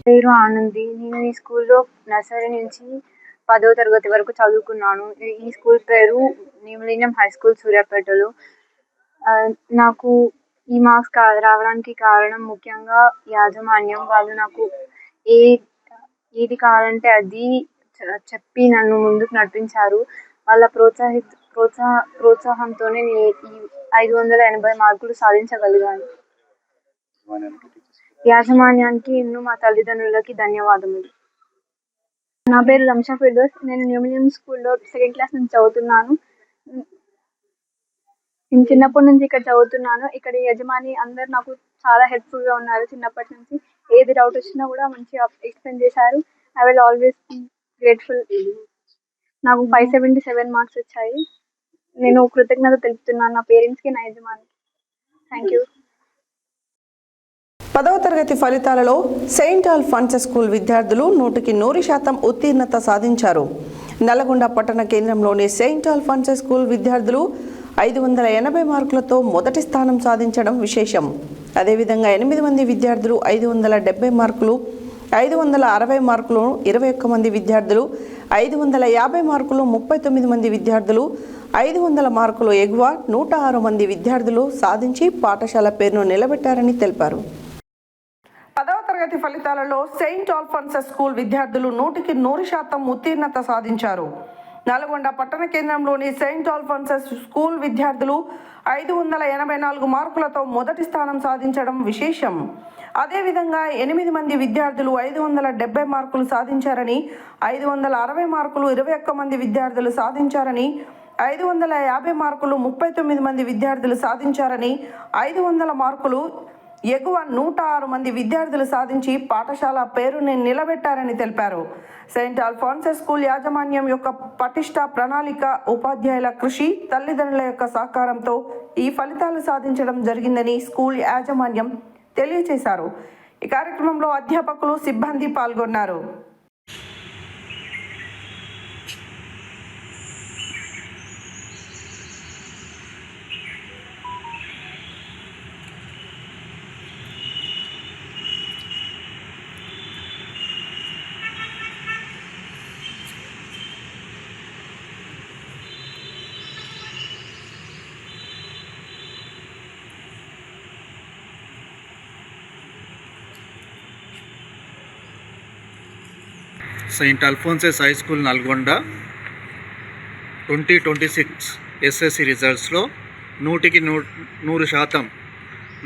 పేరు ఆనంది. నేను ఈ స్కూల్లో నర్సరీ నుంచి 10వ తరగతి వరకు చదువుకున్నాను. ఈ స్కూల్ పేరు న్యూ మిలీనియం హై స్కూల్ సూర్యాపేటలో. నాకు ఈ మార్క్స్ రావడానికి కారణం ముఖ్యంగా యాజమాన్యం. వాళ్ళు నాకు ఏది కావాలంటే అది చెప్పి నన్ను ముందుకు నడిపించారు. వాళ్ళ ప్రోత్సాహంతోనే నేను ఈ 580 మార్కులు సాధించగలిగాను. యాజమాన్యానికి మా తల్లిదండ్రులకి ధన్యవాదములు. నా పేరు రంషా ఫిర్దౌస్. నేను న్యూ మిలీనియం స్కూల్లో 2nd క్లాస్ నుంచి చదువుతున్నాను. నేను చిన్నప్పటి నుంచి ఇక్కడ చదువుతున్నాను. ఇక్కడ యజమాని అందరు నాకు చాలా హెల్ప్ఫుల్గా ఉన్నారు. చిన్నప్పటి నుంచి ఏది డౌట్ వచ్చినా కూడా మంచిగా ఎక్స్ప్లెయిన్ చేశారు. I will always be grateful. నాకు 577 మార్క్స్ వచ్చాయి. నేను కృతజ్ఞత తెలుపుతున్నాను నా పేరెంట్స్కి, నా యజమానికి. Thank you. 10వ తరగతి ఫలితాలలో సెయింట్ ఆల్ఫాన్సెస్ స్కూల్ విద్యార్థులు 100% ఉత్తీర్ణత సాధించారు. నల్గొండ పట్టణ కేంద్రంలోని సెయింట్ ఆల్ఫాన్సెస్ స్కూల్ విద్యార్థులు 580 మార్కులతో మొదటి స్థానం సాధించడం విశేషం. అదేవిధంగా 8 మంది విద్యార్థులు 570 మార్కులు, 560 మార్కులు 21 మంది విద్యార్థులు, 550 మార్కులు 39 మంది విద్యార్థులు, 500 మార్కులు ఎగువ 106 మంది విద్యార్థులు సాధించి పాఠశాల పేరును నిలబెట్టారని తెలిపారు. 10వ తరగతి ఫలితాలలో సెయింట్ ఆల్ఫాన్సెస్ స్కూల్ విద్యార్థులు 100% ఉత్తీర్ణత సాధించారు. నల్గొండ పట్టణ కేంద్రంలోని సెయింట్ ఆల్ఫాన్సెస్ స్కూల్ విద్యార్థులు 584 మార్కులతో మొదటి స్థానం సాధించడం విశేషం. అదేవిధంగా 8 మంది విద్యార్థులు 570 మార్కులు సాధించారని, 560 మార్కులు 21 మంది విద్యార్థులు సాధించారని, 550 మార్కులు 39 మంది విద్యార్థులు సాధించారని, 500 మార్కులు ఎగువ 106 మంది విద్యార్థులు సాధించి పాఠశాల పేరుని నిలబెట్టారని తెలిపారు. సెయింట్ ఆల్ఫాన్సెస్ స్కూల్ యాజమాన్యం యొక్క పటిష్ట ప్రణాళిక, ఉపాధ్యాయుల కృషి, తల్లిదండ్రుల యొక్క సహకారంతో ఈ ఫలితాలు సాధించడం జరిగిందని స్కూల్ యాజమాన్యం తెలియజేశారు. ఈ కార్యక్రమంలో అధ్యాపకులు, సిబ్బంది పాల్గొన్నారు. Saint Alphonsus high school Nalgonda 2026 SSC రిజల్ట్స్లో 100%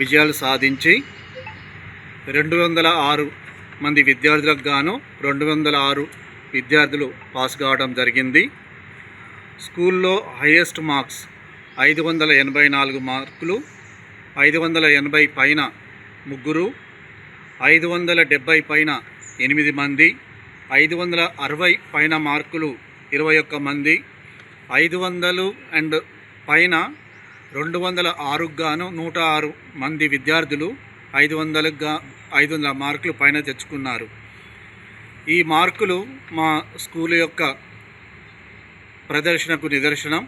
విజయాలు సాధించి 206 మంది విద్యార్థులకు గాను 206 విద్యార్థులు పాస్ కావడం జరిగింది. స్కూల్లో హైయెస్ట్ మార్క్స్ 584 మార్కులు 580 పైన 3, 570 పైన 8 మంది, 560 పైన మార్కులు 21 మంది, 500 అండ్ పైన 206 గాను 106 మంది విద్యార్థులు 500 మార్కులు పైన తెచ్చుకున్నారు. ఈ మార్కులు మా స్కూల్ యొక్క ప్రదర్శనకు నిదర్శనం.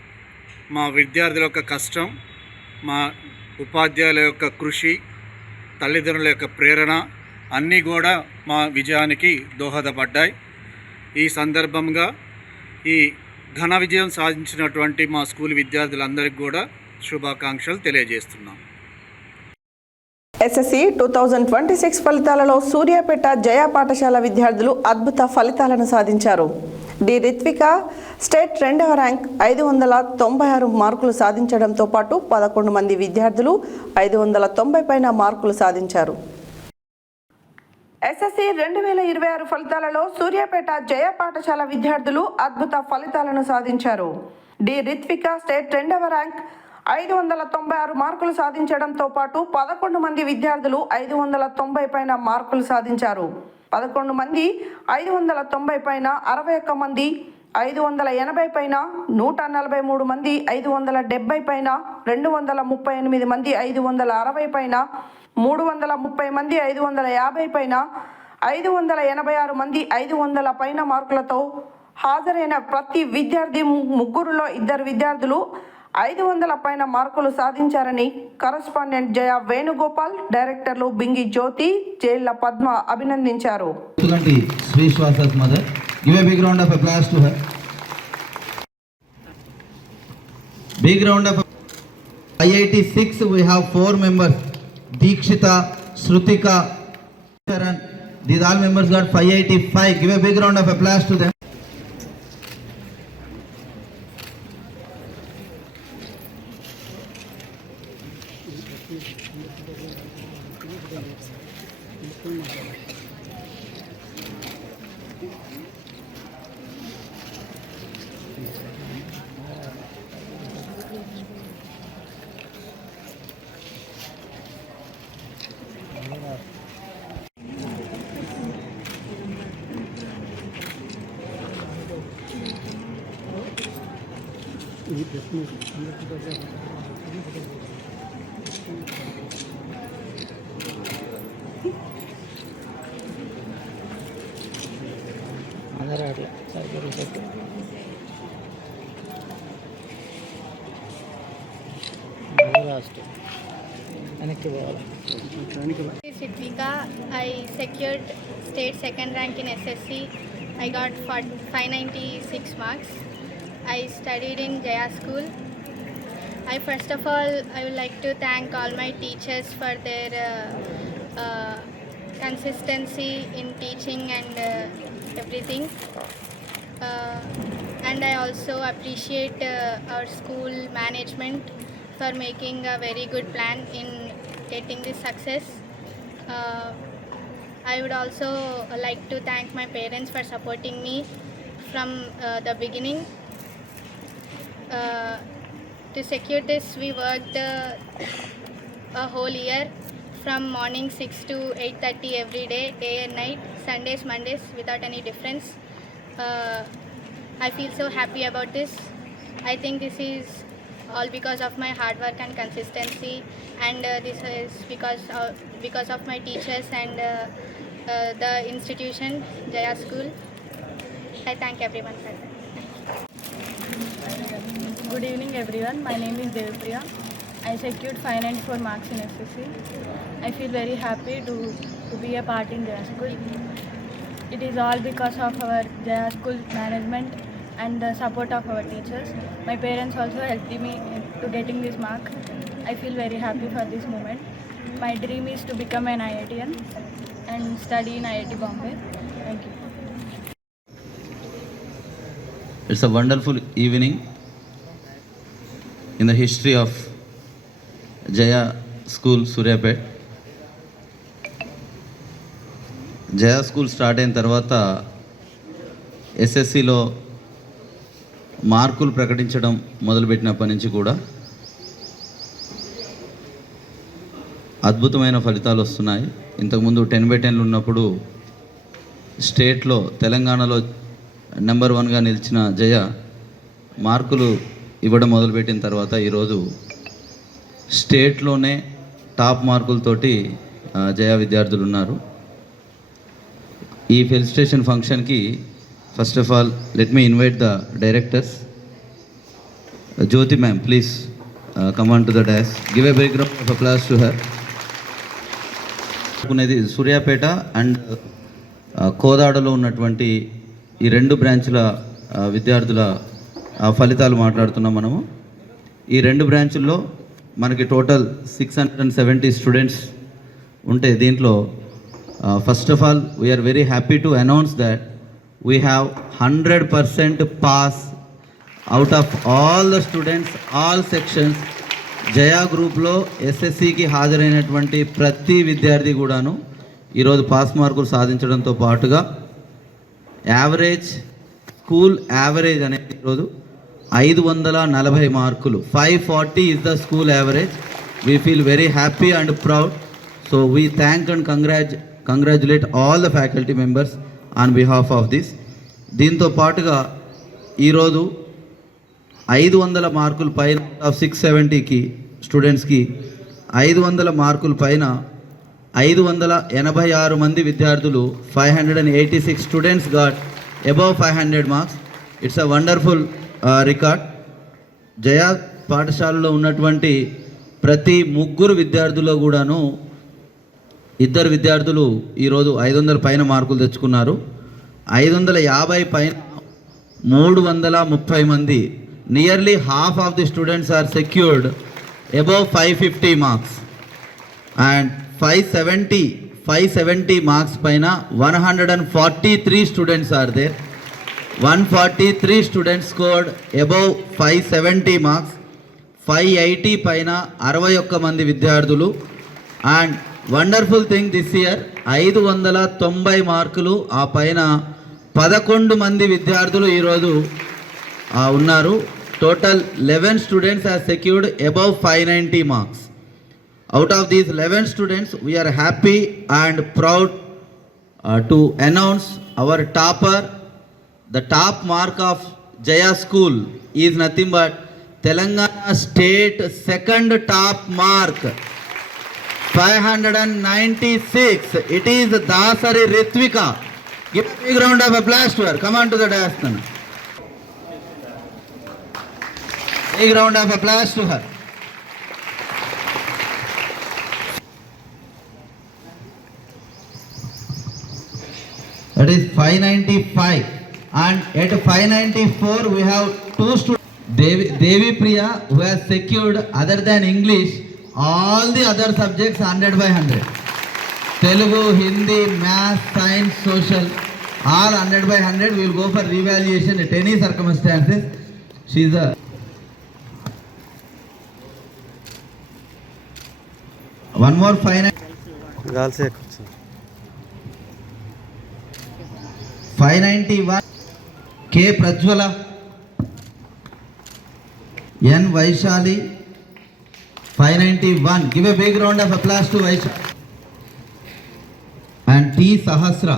మా విద్యార్థుల యొక్క కష్టం, మా ఉపాధ్యాయుల యొక్క కృషి, తల్లిదండ్రుల యొక్క ప్రేరణ అన్నీ కూడా మా విజయానికి దోహదపడ్డాయి. ఈ సందర్భంగా ఈ ఘన విజయం సాధించినటువంటి మా స్కూల్ విద్యార్థులందరికీ కూడా శుభాకాంక్షలు తెలియజేస్తున్నాం. ఎస్ఎస్సి 2026 ఫలితాలలో సూర్యాపేట జయ పాఠశాల విద్యార్థులు అద్భుత ఫలితాలను సాధించారు. డి రిత్విక స్టేట్ 2వ ర్యాంక్ 596 మార్కులు సాధించడంతో పాటు 11 మంది విద్యార్థులు 590 పైన మార్కులు సాధించారు. ఎస్ఎస్సి 2026 ఫలితాలలో సూర్యాపేట జయ పాఠశాల విద్యార్థులు అద్భుత ఫలితాలను సాధించారు. డి రిత్విక స్టేట్ 2వ ర్యాంక్ 596 మార్కులు సాధించడంతో పాటు 11 మంది విద్యార్థులు 590 పైన మార్కులు సాధించారు. 11 మంది 590 పైన, 61 మంది 580 పైన, 143 మంది 570 పైన, 238 మంది 560 పైన, 330 మంది 550 పైన, 586 మంది 500 పైన మార్కులతో హాజరైన ప్రతి విద్యార్థి, 3లో 2 విద్యార్థులు 500 పైన మార్కులు సాధించారని కరస్పాండెంట్ జయ వేణుగోపాల్, డైరెక్టర్లు బింగి జ్యోతి, జైళ్ల పద్మ అభినందించారు. Big round of IIT 6 we have 4 members, Deekshita, Shrutika, Sharan. These all members got 585. Give a big round of applause to them. Ritvika, I secured state 2nd rank in SSC. I got 596 marks. I studied in Jaya School. First of all, I would like to thank all my teachers for their consistency in teaching and everything. And I also appreciate our school management for making a very good plan in getting this success. I would also like to thank my parents for supporting me from the beginning. To secure this, we worked a whole year from morning 6 to 8:30 every day, day and night, Sundays, Mondays, without any difference. I feel so happy about this. I think this is all because of my hard work and consistency, and this is because of my teachers and the institution, Jaya School. I thank everyone for that. Good evening everyone, my name is Devipriya. I secured 594 marks in SSC. I feel very happy to be a part in Jaya School. It is all because of our Jaya School management and the support of our teachers. My parents also helped me to getting this mark. I feel very happy for this moment. My dream is to become an IITian and study in IIT Bombay. Thank you. It's a wonderful evening in the history of Jaya School, Suryapet. Jaya School start అయిన తర్వాత ఎస్ఎస్సిలో మార్కులు ప్రకటించడం మొదలుపెట్టినప్పటి నుంచి కూడా అద్భుతమైన ఫలితాలు వస్తున్నాయి. ఇంతకుముందు 10/10 ఉన్నప్పుడు స్టేట్లో తెలంగాణలో నెంబర్ 1గా నిలిచిన జయ మార్కులు ఇవ్వడం మొదలుపెట్టిన తర్వాత ఈరోజు స్టేట్లోనే టాప్ మార్కులతోటి జయ విద్యార్థులు ఉన్నారు. ఈ ఫెలిసిటేషన్ ఫంక్షన్కి first of all let me invite the directors. Jyothi ma'am, please come on to the dais. Give a big round of applause to her. Suryapet and కోదాడలో ఉన్నటువంటి ఈ 2 బ్రాంచ్ల విద్యార్థుల ఫలితాలు మాట్లాడుతున్నాం మనము. ఈ 2 బ్రాంచుల్లో మనకి టోటల్ 670 స్టూడెంట్స్ ఉంటే దీంట్లో first of all we are very happy to announce that we have 100% pass out of all the students, all sections. Jaya గ్రూప్లో ఎస్ఎస్సికి హాజరైనటువంటి ప్రతి విద్యార్థి కూడాను ఈరోజు పాస్ మార్కులు సాధించడంతో పాటుగా యావరేజ్ స్కూల్ యావరేజ్ అనేది ఈరోజు 540 మార్కులు, 540 is the school average. We feel very happy and proud. So we thank and congratulate all the faculty members on behalf of this. దీంతో పాటుగా ఈరోజు 500 మార్కుల పైన ఆఫ్ 670కి స్టూడెంట్స్కి 500 మార్కుల పైన 586 మంది విద్యార్థులు, 586 students got above 500 marks. It's a wonderful record. Jaya పాఠశాలలో ఉన్నటువంటి ప్రతి 3 విద్యార్థుల్లో కూడాను 2 విద్యార్థులు ఈరోజు 500 పైన మార్కులు తెచ్చుకున్నారు. 550 పైన 330 మంది, nearly half of the students are secured above 550 marks. And 570 marks పైన 143 students are there. 143 students scored above 570 marks. 580 పైన 61 మంది విద్యార్థులు. And wonderful thing this year 590 మార్కులు ఆ పైన 11 మంది విద్యార్థులు ఈరోజు ఉన్నారు. Total 11 students are secured above 590 marks. Out of these 11 students, we are happy and proud to announce our topper. The top mark of Jaya School is nothing but Telangana State second top mark, 596. It is Dasari Ritvika. Give a big round of applause to her. Come on to the dais. Big round of applause to her. That is 595, and at 594 we have 2 students. Devi Priya, who has secured other than English all the other subjects 100/100. Telugu, Hindi, Math, Science, Social, all 100/100. We will go for revaluation at any circumstances. She is a one more 591 K Prajwala, N Vaishali, 591. Give a big round of applause to Vaishali. And T Sahasra.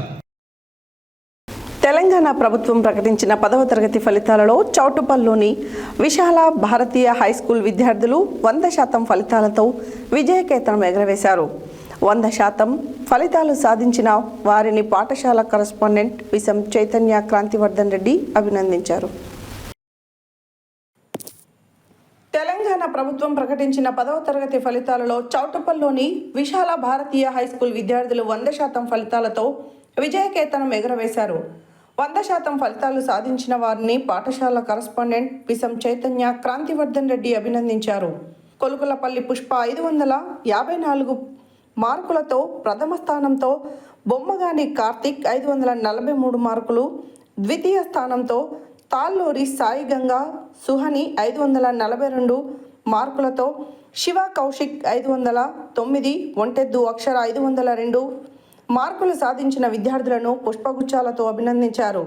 Telangana ప్రభుత్వం ప్రకటించిన 10వ తరగతి ఫలితాలలో చౌటుపల్లిలోని విశాల భారతీయ హైస్కూల్ విద్యార్థులు 100% ఫలితాలతో విజయకేతనం ఎగరవేశారు. 100% ఫలితాలు సాధించిన వారిని పాఠశాల కరెస్పాండెంట్ విసం చైతన్య క్రాంతివర్ధన్ రెడ్డి అభినందించారు. తెలంగాణ ప్రభుత్వం ప్రకటించిన 10వ తరగతి ఫలితాలలో చౌటుపల్లిలోని విశాల భారతీయ హైస్కూల్ విద్యార్థులు 100% ఫలితాలతో విజయకేతనం ఎగరవేశారు. 100% ఫలితాలు సాధించిన వారిని పాఠశాల కరెస్పాండెంట్ విసం చైతన్య క్రాంతివర్ధన్ రెడ్డి అభినందించారు. కొలుకులపల్లి పుష్ప 554 మార్కులతో ప్రథమ స్థానంతో, బొమ్మగాని కార్తిక్ 543 మార్కులు ద్వితీయ స్థానంతో, తాళ్ళూరి సాయి గంగా సుహని 542 మార్కులతో, శివ కౌశిక్ 509, ఒంటెద్దు అక్షర 502 మార్కులు సాధించిన విద్యార్థులను పుష్పగుచ్చాలతో అభినందించారు.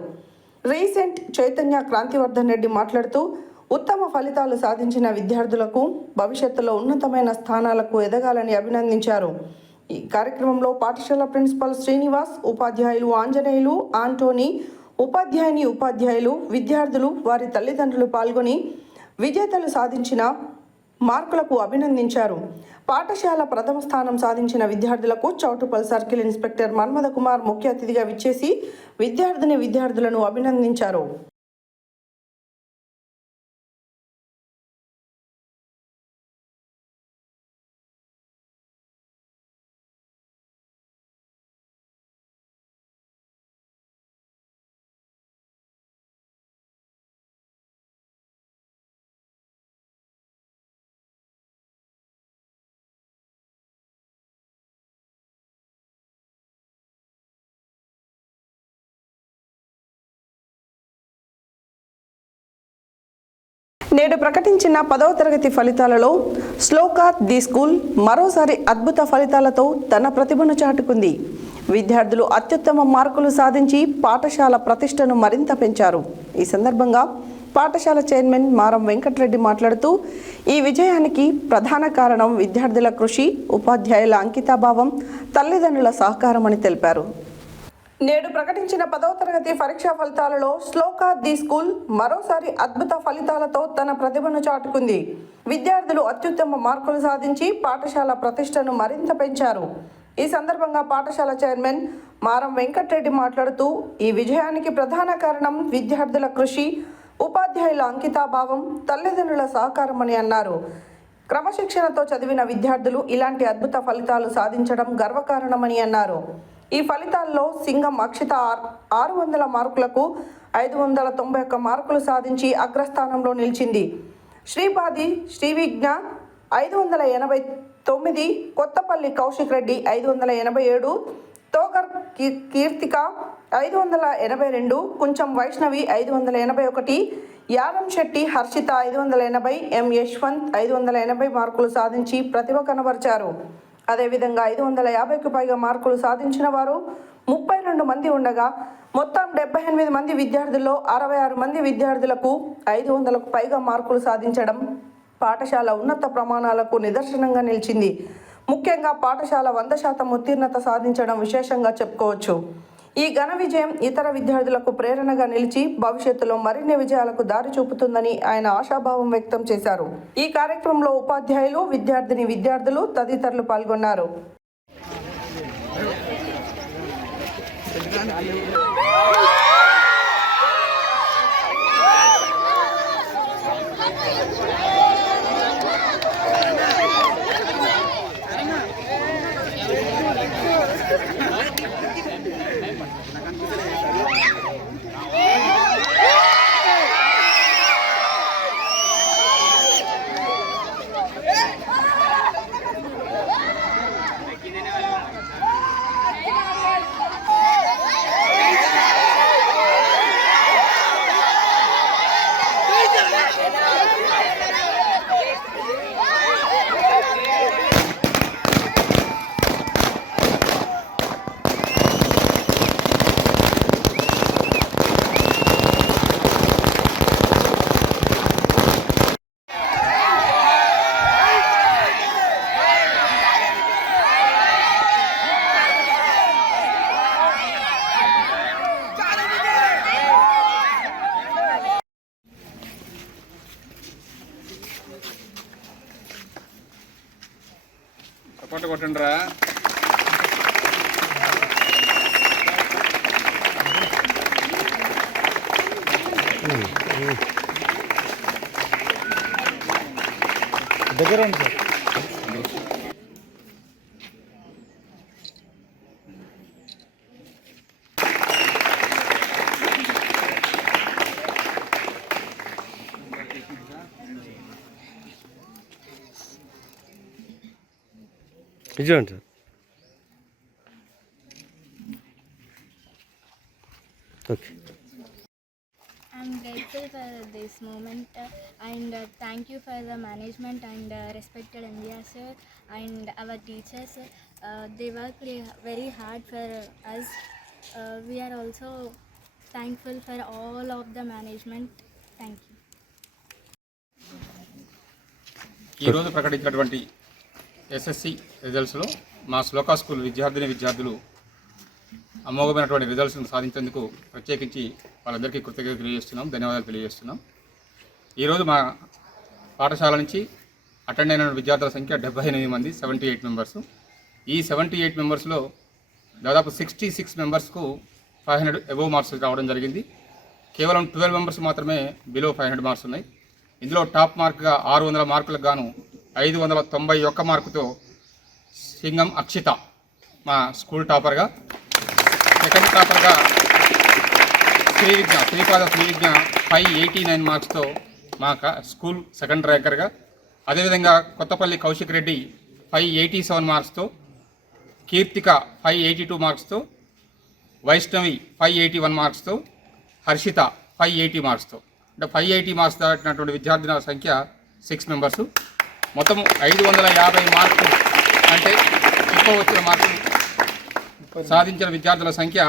రీసెంట్ చైతన్య క్రాంతివర్ధన్ రెడ్డి మాట్లాడుతూ ఉత్తమ ఫలితాలు సాధించిన విద్యార్థులకు భవిష్యత్తులో ఉన్నతమైన స్థానాలకు ఎదగాలని అభినందించారు. ఈ కార్యక్రమంలో పాఠశాల ప్రిన్సిపల్ శ్రీనివాస్, ఉపాధ్యాయులు ఆంజనేయులు, ఆంటోనీ, ఉపాధ్యాయులు, విద్యార్థులు, వారి తల్లిదండ్రులు పాల్గొని విజేతలు సాధించిన మార్కులకు అభినందించారు. పాఠశాల ప్రథమ స్థానం సాధించిన విద్యార్థులకు చౌటుపల్ సర్కిల్ ఇన్స్పెక్టర్ మన్మథ కుమార్ ముఖ్య అతిథిగా విచ్చేసి విద్యార్థులను అభినందించారు. నేడు ప్రకటించిన 10వ తరగతి ఫలితాలలో శ్లోక ది స్కూల్ మరోసారి అద్భుత ఫలితాలతో తన ప్రతిభను చాటుకుంది. విద్యార్థులు అత్యుత్తమ మార్కులు సాధించి పాఠశాల ప్రతిష్టను మరింత పెంచారు. ఈ సందర్భంగా పాఠశాల చైర్మన్ మారం వెంకటరెడ్డి మాట్లాడుతూ ఈ విజయానికి ప్రధాన కారణం విద్యార్థుల కృషి, ఉపాధ్యాయుల అంకితాభావం, తల్లిదండ్రుల సహకారమని తెలిపారు. నేడు ప్రకటించిన 10వ తరగతి పరీక్షా ఫలితాలలో శ్లోక ది స్కూల్ మరోసారి అద్భుత ఫలితాలతో తన ప్రతిభను చాటుకుంది. విద్యార్థులు అత్యుత్తమ మార్కులు సాధించి పాఠశాల ప్రతిష్టను మరింత పెంచారు. ఈ సందర్భంగా పాఠశాల చైర్మన్ మారం వెంకటరెడ్డి మాట్లాడుతూ ఈ విజయానికి ప్రధాన కారణం విద్యార్థుల కృషి, ఉపాధ్యాయుల అంకితాభావం, తల్లిదండ్రుల సహకారమని అన్నారు. క్రమశిక్షణతో చదివిన విద్యార్థులు ఇలాంటి అద్భుత ఫలితాలు సాధించడం గర్వకారణమని అన్నారు. ఈ ఫలితాల్లో సింగం అక్షిత 600 మార్కులకు 591 మార్కులు సాధించి అగ్రస్థానంలో నిలిచింది. శ్రీపాది శ్రీవిజ్ఞ 589, కొత్తపల్లి కౌశిక్ రెడ్డి 587, తోగర్ కీర్తిక 582, కుంచం వైష్ణవి 581, యారం శెట్టి హర్షిత 580, ఎం యశ్వంత్ 580 మార్కులు సాధించి ప్రతిభ కనబరిచారు. అదేవిధంగా 550కు పైగా మార్కులు సాధించిన వారు 32 మంది ఉండగా మొత్తం 78 మంది విద్యార్థుల్లో 66 మంది విద్యార్థులకు 500కు పైగా మార్కులు సాధించడం పాఠశాల ఉన్నత ప్రమాణాలకు నిదర్శనంగా నిలిచింది. ముఖ్యంగా పాఠశాల 100% ఉత్తీర్ణత సాధించడం విశేషంగా చెప్పుకోవచ్చు. ఈ ఘన విజయం ఇతర విద్యార్థులకు ప్రేరణగా నిలిచి భవిష్యత్తులో మరిన్ని విజయాలకు దారి చూపుతుందని ఆయన ఆశాభావం వ్యక్తం చేశారు. ఈ కార్యక్రమంలో ఉపాధ్యాయులు, విద్యార్థులు తదితరులు పాల్గొన్నారు. కొట్టండిరా. దగ్గర ఉంది సార్. నిజం sir. Okay. I'm grateful for this moment and thank you for the management and respected India sir and our teachers. They worked very hard for us. We are also thankful for all of the management. Thank you. ఈరోజు ప్రకటించినటువంటి ఎస్ఎస్సి రిజల్ట్స్లో మా శ్లోకా స్కూల్ విద్యార్థులు అమోఘమైనటువంటి రిజల్ట్స్ను సాధించేందుకు ప్రత్యేకించి వాళ్ళందరికీ కృతజ్ఞతలు తెలియజేస్తున్నాం, ధన్యవాదాలు తెలియజేస్తున్నాం. ఈరోజు మా పాఠశాల నుంచి అటెండ్ అయిన విద్యార్థుల సంఖ్య 78 మంది, 78 మెంబర్స్. ఈ 78 మెంబర్స్లో దాదాపు 66 మెంబర్స్కు 500 అబోవ్ మార్క్స్ రావడం జరిగింది. కేవలం 12 మెంబర్స్ మాత్రమే బిలో 500 మార్క్స్ ఉన్నాయి. ఇందులో టాప్ మార్క్గా 600 మార్కులకు గాను 591 మార్కుతో సింగం అక్షిత మా స్కూల్ టాపర్గా, సెకండ్ టాపర్గా శ్రీపాద శ్రీవిజ్ఞ 589 మార్క్స్తో మా స్కూల్ సెకండ్ ర్యాంకర్గా, అదేవిధంగా కొత్తపల్లి కౌశిక్ రెడ్డి 587 మార్క్స్తో, కీర్తిక 582 మార్క్స్తో, వైష్ణవి 581 మార్క్స్తో, హర్షిత 580 మార్క్స్తో. అంటే 580 మార్క్స్ దాటినటువంటి విద్యార్థుల సంఖ్య 6 మెంబర్స్. మొత్తం 550 మార్కులు అంటే ఎక్కువ వచ్చిన మార్కులు సాధించిన విద్యార్థుల సంఖ్య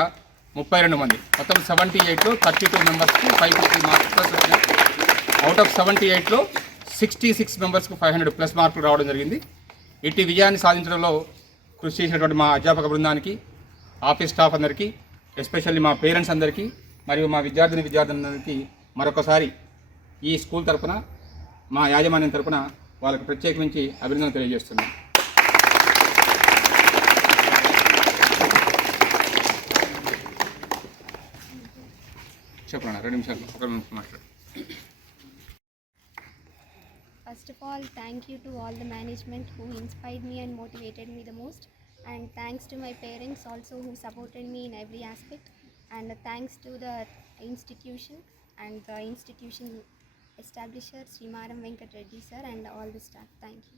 32 మంది. మొత్తం 78లో 32 మెంబర్స్కి 550 మార్క్స్ ప్లస్ వచ్చినాయి. అవుట్ ఆఫ్ 78లో 66 మెంబర్స్కు 500 ప్లస్ మార్కులు రావడం జరిగింది. ఇట్టి విజయాన్ని సాధించడంలో కృషి చేసినటువంటి మా అధ్యాపక బృందానికి, ఆఫీస్ స్టాఫ్ అందరికీ, ఎస్పెషల్లీ మా పేరెంట్స్ అందరికీ మరియు మా విద్యార్థులందరికీ మరొకసారి ఈ స్కూల్ తరఫున, మా యాజమాన్యం తరఫున వాళ్ళకు ప్రత్యేకించి అభినందనలు తెలియజేస్తున్నాను. చెప్పండి, 2 నిమిషాలు మాట్లాడు. First of all, thank you to all the management who inspired me and motivated me the most, and thanks to my parents also who supported me in every aspect, and thanks to the institution and the institution establisher Srimaram Venkat Reddy sir and all the staff. Thank you.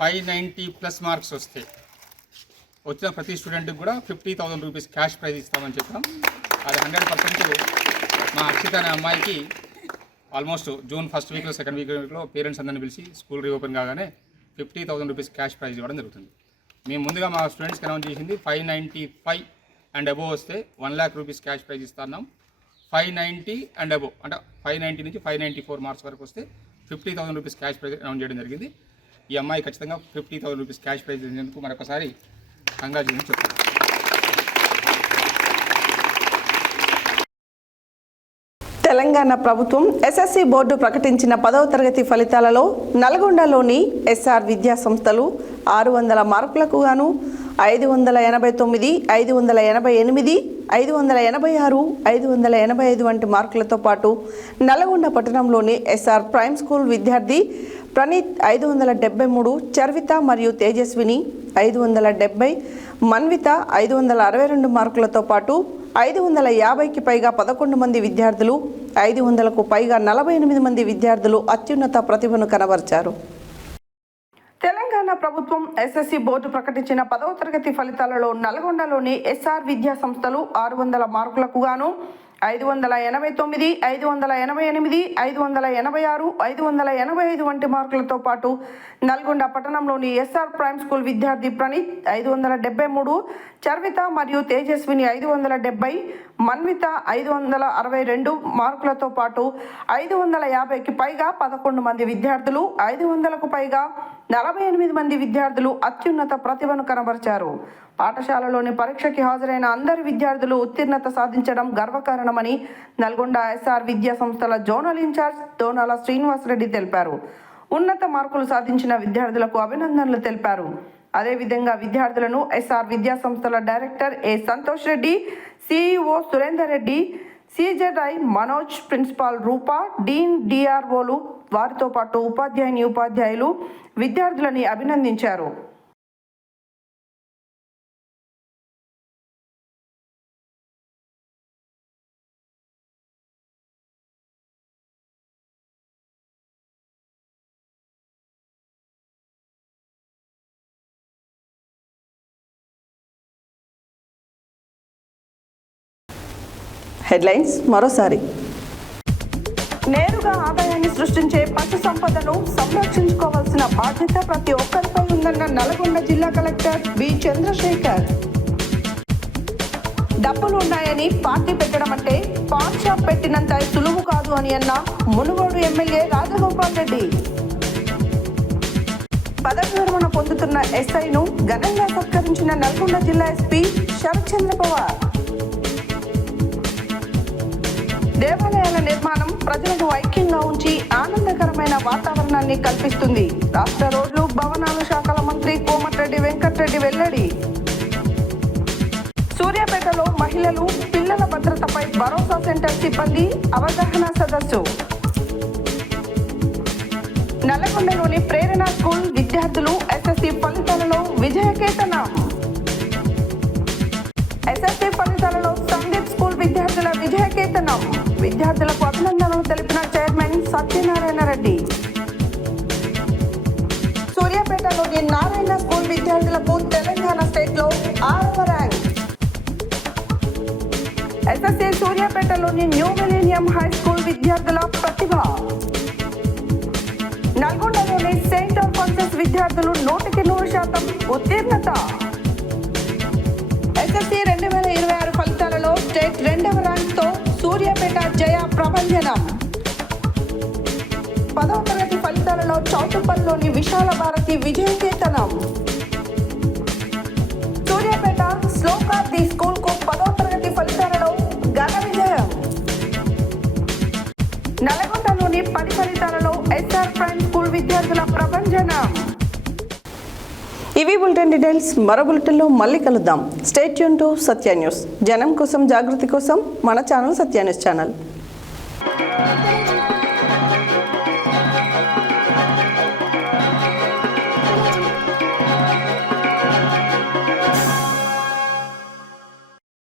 590 plus marks వస్తే వచ్చిన ప్రతి స్టూడెంట్కి కూడా 50,000 రూపీస్ క్యాష్ ప్రైజ్ ఇస్తామని చెప్పాం. అది 100% మా అక్షిత అనే అమ్మాయికి ఆల్మోస్ట్ జూన్ ఫస్ట్ వీక్లో, సెకండ్ వీక్లో పేరెంట్స్ అందరిని పిలిచి స్కూల్ రీఓపెన్ కాగానే 50,000 రూపీస్ క్యాష్ ప్రైజ్ ఇవ్వడం జరుగుతుంది. మేము ముందుగా మా స్టూడెంట్స్కి అనౌన్స్ చేసింది 595 అండ్ అబోవ్ వస్తే 1 lakh రూపీస్ క్యాష్ ప్రైజ్ ఇస్తున్నాం. 590 అండ్ అబోవ్ అంటే 590 నుంచి 594 మార్క్స్ వరకు వస్తే 50,000 రూపీస్ క్యాష్ ప్రైజ్ అనౌన్స్ చేయడం జరిగింది. ఈ అమ్మాయి ఖచ్చితంగా 50,000 రూపీస్ క్యాష్ ప్రైజ్ ఇచ్చినందుకు మరొకసారి కంగ్రాచులేషన్ చెప్తాను. తెలంగాణ ప్రభుత్వం ఎస్ఎస్సి బోర్డు ప్రకటించిన 10వ తరగతి ఫలితాలలో నల్గొండలోని ఎస్ఆర్ విద్యా సంస్థలు 600 మార్కులకు గాను 589, 588, 586, 585 వంటి మార్కులతో పాటు నల్గొండ పట్టణంలోని ఎస్ఆర్ ప్రైమ్ స్కూల్ విద్యార్థి ప్రణీత్ 573, చర్విత మరియు తేజస్విని 570, మన్విత 562 మార్కులతో పాటు 550కి పైగా 11 మంది విద్యార్థులు, 500కు పైగా 48 మంది విద్యార్థులు అత్యున్నత ప్రతిభను కనబరిచారు. తెలంగాణ ప్రభుత్వం ఎస్ఎస్సి బోర్డు ప్రకటించిన 10వ తరగతి ఫలితాలలో నల్గొండలోని ఎస్ఆర్ విద్యా సంస్థలు 600 మార్కులకు గాను 589, 588, 586, 585 వంటి మార్కులతో పాటు నల్గొండ పట్టణంలోని ఎస్ఆర్ ప్రైమ్ స్కూల్ విద్యార్థి ప్రణీత్ 573, చర్విత మరియు తేజస్విని 570, మన్విత 562 మార్కులతో పాటు 550కి పైగా 11 మంది విద్యార్థులు, 500కు పైగా 48 మంది విద్యార్థులు అత్యున్నత ప్రతిభను కనబరిచారు. పాఠశాలలోని పరీక్షకి హాజరైన అందరి విద్యార్థులు ఉత్తీర్ణత సాధించడం గర్వకారణమని నల్గొండ ఎస్ఆర్ విద్యా సంస్థల జోనల్ ఇన్ఛార్జ్ దోనాల శ్రీనివాసరెడ్డి తెలిపారు. ఉన్నత మార్కులు సాధించిన విద్యార్థులకు అభినందనలు తెలిపారు. అదేవిధంగా విద్యార్థులను ఎస్ఆర్ విద్యా సంస్థల డైరెక్టర్ ఏ సంతోష్ రెడ్డి, సిఇఓ సురేందర్ రెడ్డి, సిజెడ్ఐ మనోజ్, ప్రిన్సిపాల్ రూపా, డీన్, డిఆర్ఓలు, వారితో పాటు ఉపాధ్యాయులు విద్యార్థులని అభినందించారు. హెడ్లైన్స్ మరోసారి. నేరుగా ఆదాయాన్ని సృష్టించే పశు సంపదను సంరక్షించుకోవాల్సిన బాధ్యత ప్రతి ఒక్కరిపై ఉందన్న నల్గొండ జిల్లా కలెక్టర్ బి చంద్రశేఖర్. డబ్బులు ఉన్నాయని పార్టీ పెట్టడం అంటే పాన్ షాప్ పెట్టినంత సులువు కాదు అని అన్న మునుగోడు ఎమ్మెల్యే రాజగోపాల్ రెడ్డి. పదవి విరమణ పొందుతున్న ఎస్ఐను ఘనంగా సత్కరించిన నల్గొండ జిల్లా ఎస్పీ శరత్ చంద్ర పవార్. దేవాలయాల నిర్మాణం ప్రజలను ఐక్యంగా ఉంచి ఆనందకరమైన వాతావరణాన్ని కల్పిస్తుంది. రాష్ట్ర రోడ్లు భవనాలు శాఖల మంత్రి కోమటిరెడ్డి వెంకటరెడ్డి వెల్లడి. సూర్యాపేటలో మహిళలు పిల్లల భద్రతపై భరోసా సెంటర్ సిబ్బంది అవగాహన సదస్సు. నల్లగొండలోని ప్రేరణ స్కూల్ విద్యార్థులు ఎస్ఎస్సి ఫలితాలలో విజయకేతనం. ఎస్ఎస్సి ఫలితాలలో సందీప్ స్కూల్ విద్యార్థుల విజయకేతనం. విద్యార్థులకు అభినందనలు తెలిపిన చైర్మన్ సత్యనారాయణ రెడ్డి. సూర్యాపేటలోని నారాయణ స్కూల్ విద్యార్థులకు తెలంగాణ స్టేట్ లో 6వ ర్యాంక్. ఎస్ఎస్సి సూర్యాపేటలోని న్యూ మిలీనియం హై స్కూల్ విద్యార్థుల ప్రతిభ. నల్గొండలోని సెయింట్ ఆల్ఫాన్సస్ విద్యార్థులు 100% ఉత్తీర్ణత. ఎస్ఎస్సి 2026 ఫలితాలలో స్టేట్ 2వ ర్యాంక్తో సూర్యాపేట జయ ప్రభంజనం. 10వ తరగతి ఫలితాలలో చౌటుప్పల్లోని విశాల భారతి విజయకేతనం. సూర్యాపేట శ్లోకార్తి స్కూల్ కు 10వ తరగతి ఫలితాలలో ఘన విజయం. నల్గొండలోని 10 ఫలితాలలో ఎస్ఆర్ ప్రైమ్ స్కూల్ విద్యార్థుల ప్రభంజనం. ఇవి బులెటిన్ డీటెయిల్స్. మరో బులెటిన్లో మళ్ళీ కలుద్దాం. Stay tune to Satya news. జనం కోసం జాగృతి కోసం మన ఛానల్ సత్య న్యూస్ ఛానల్.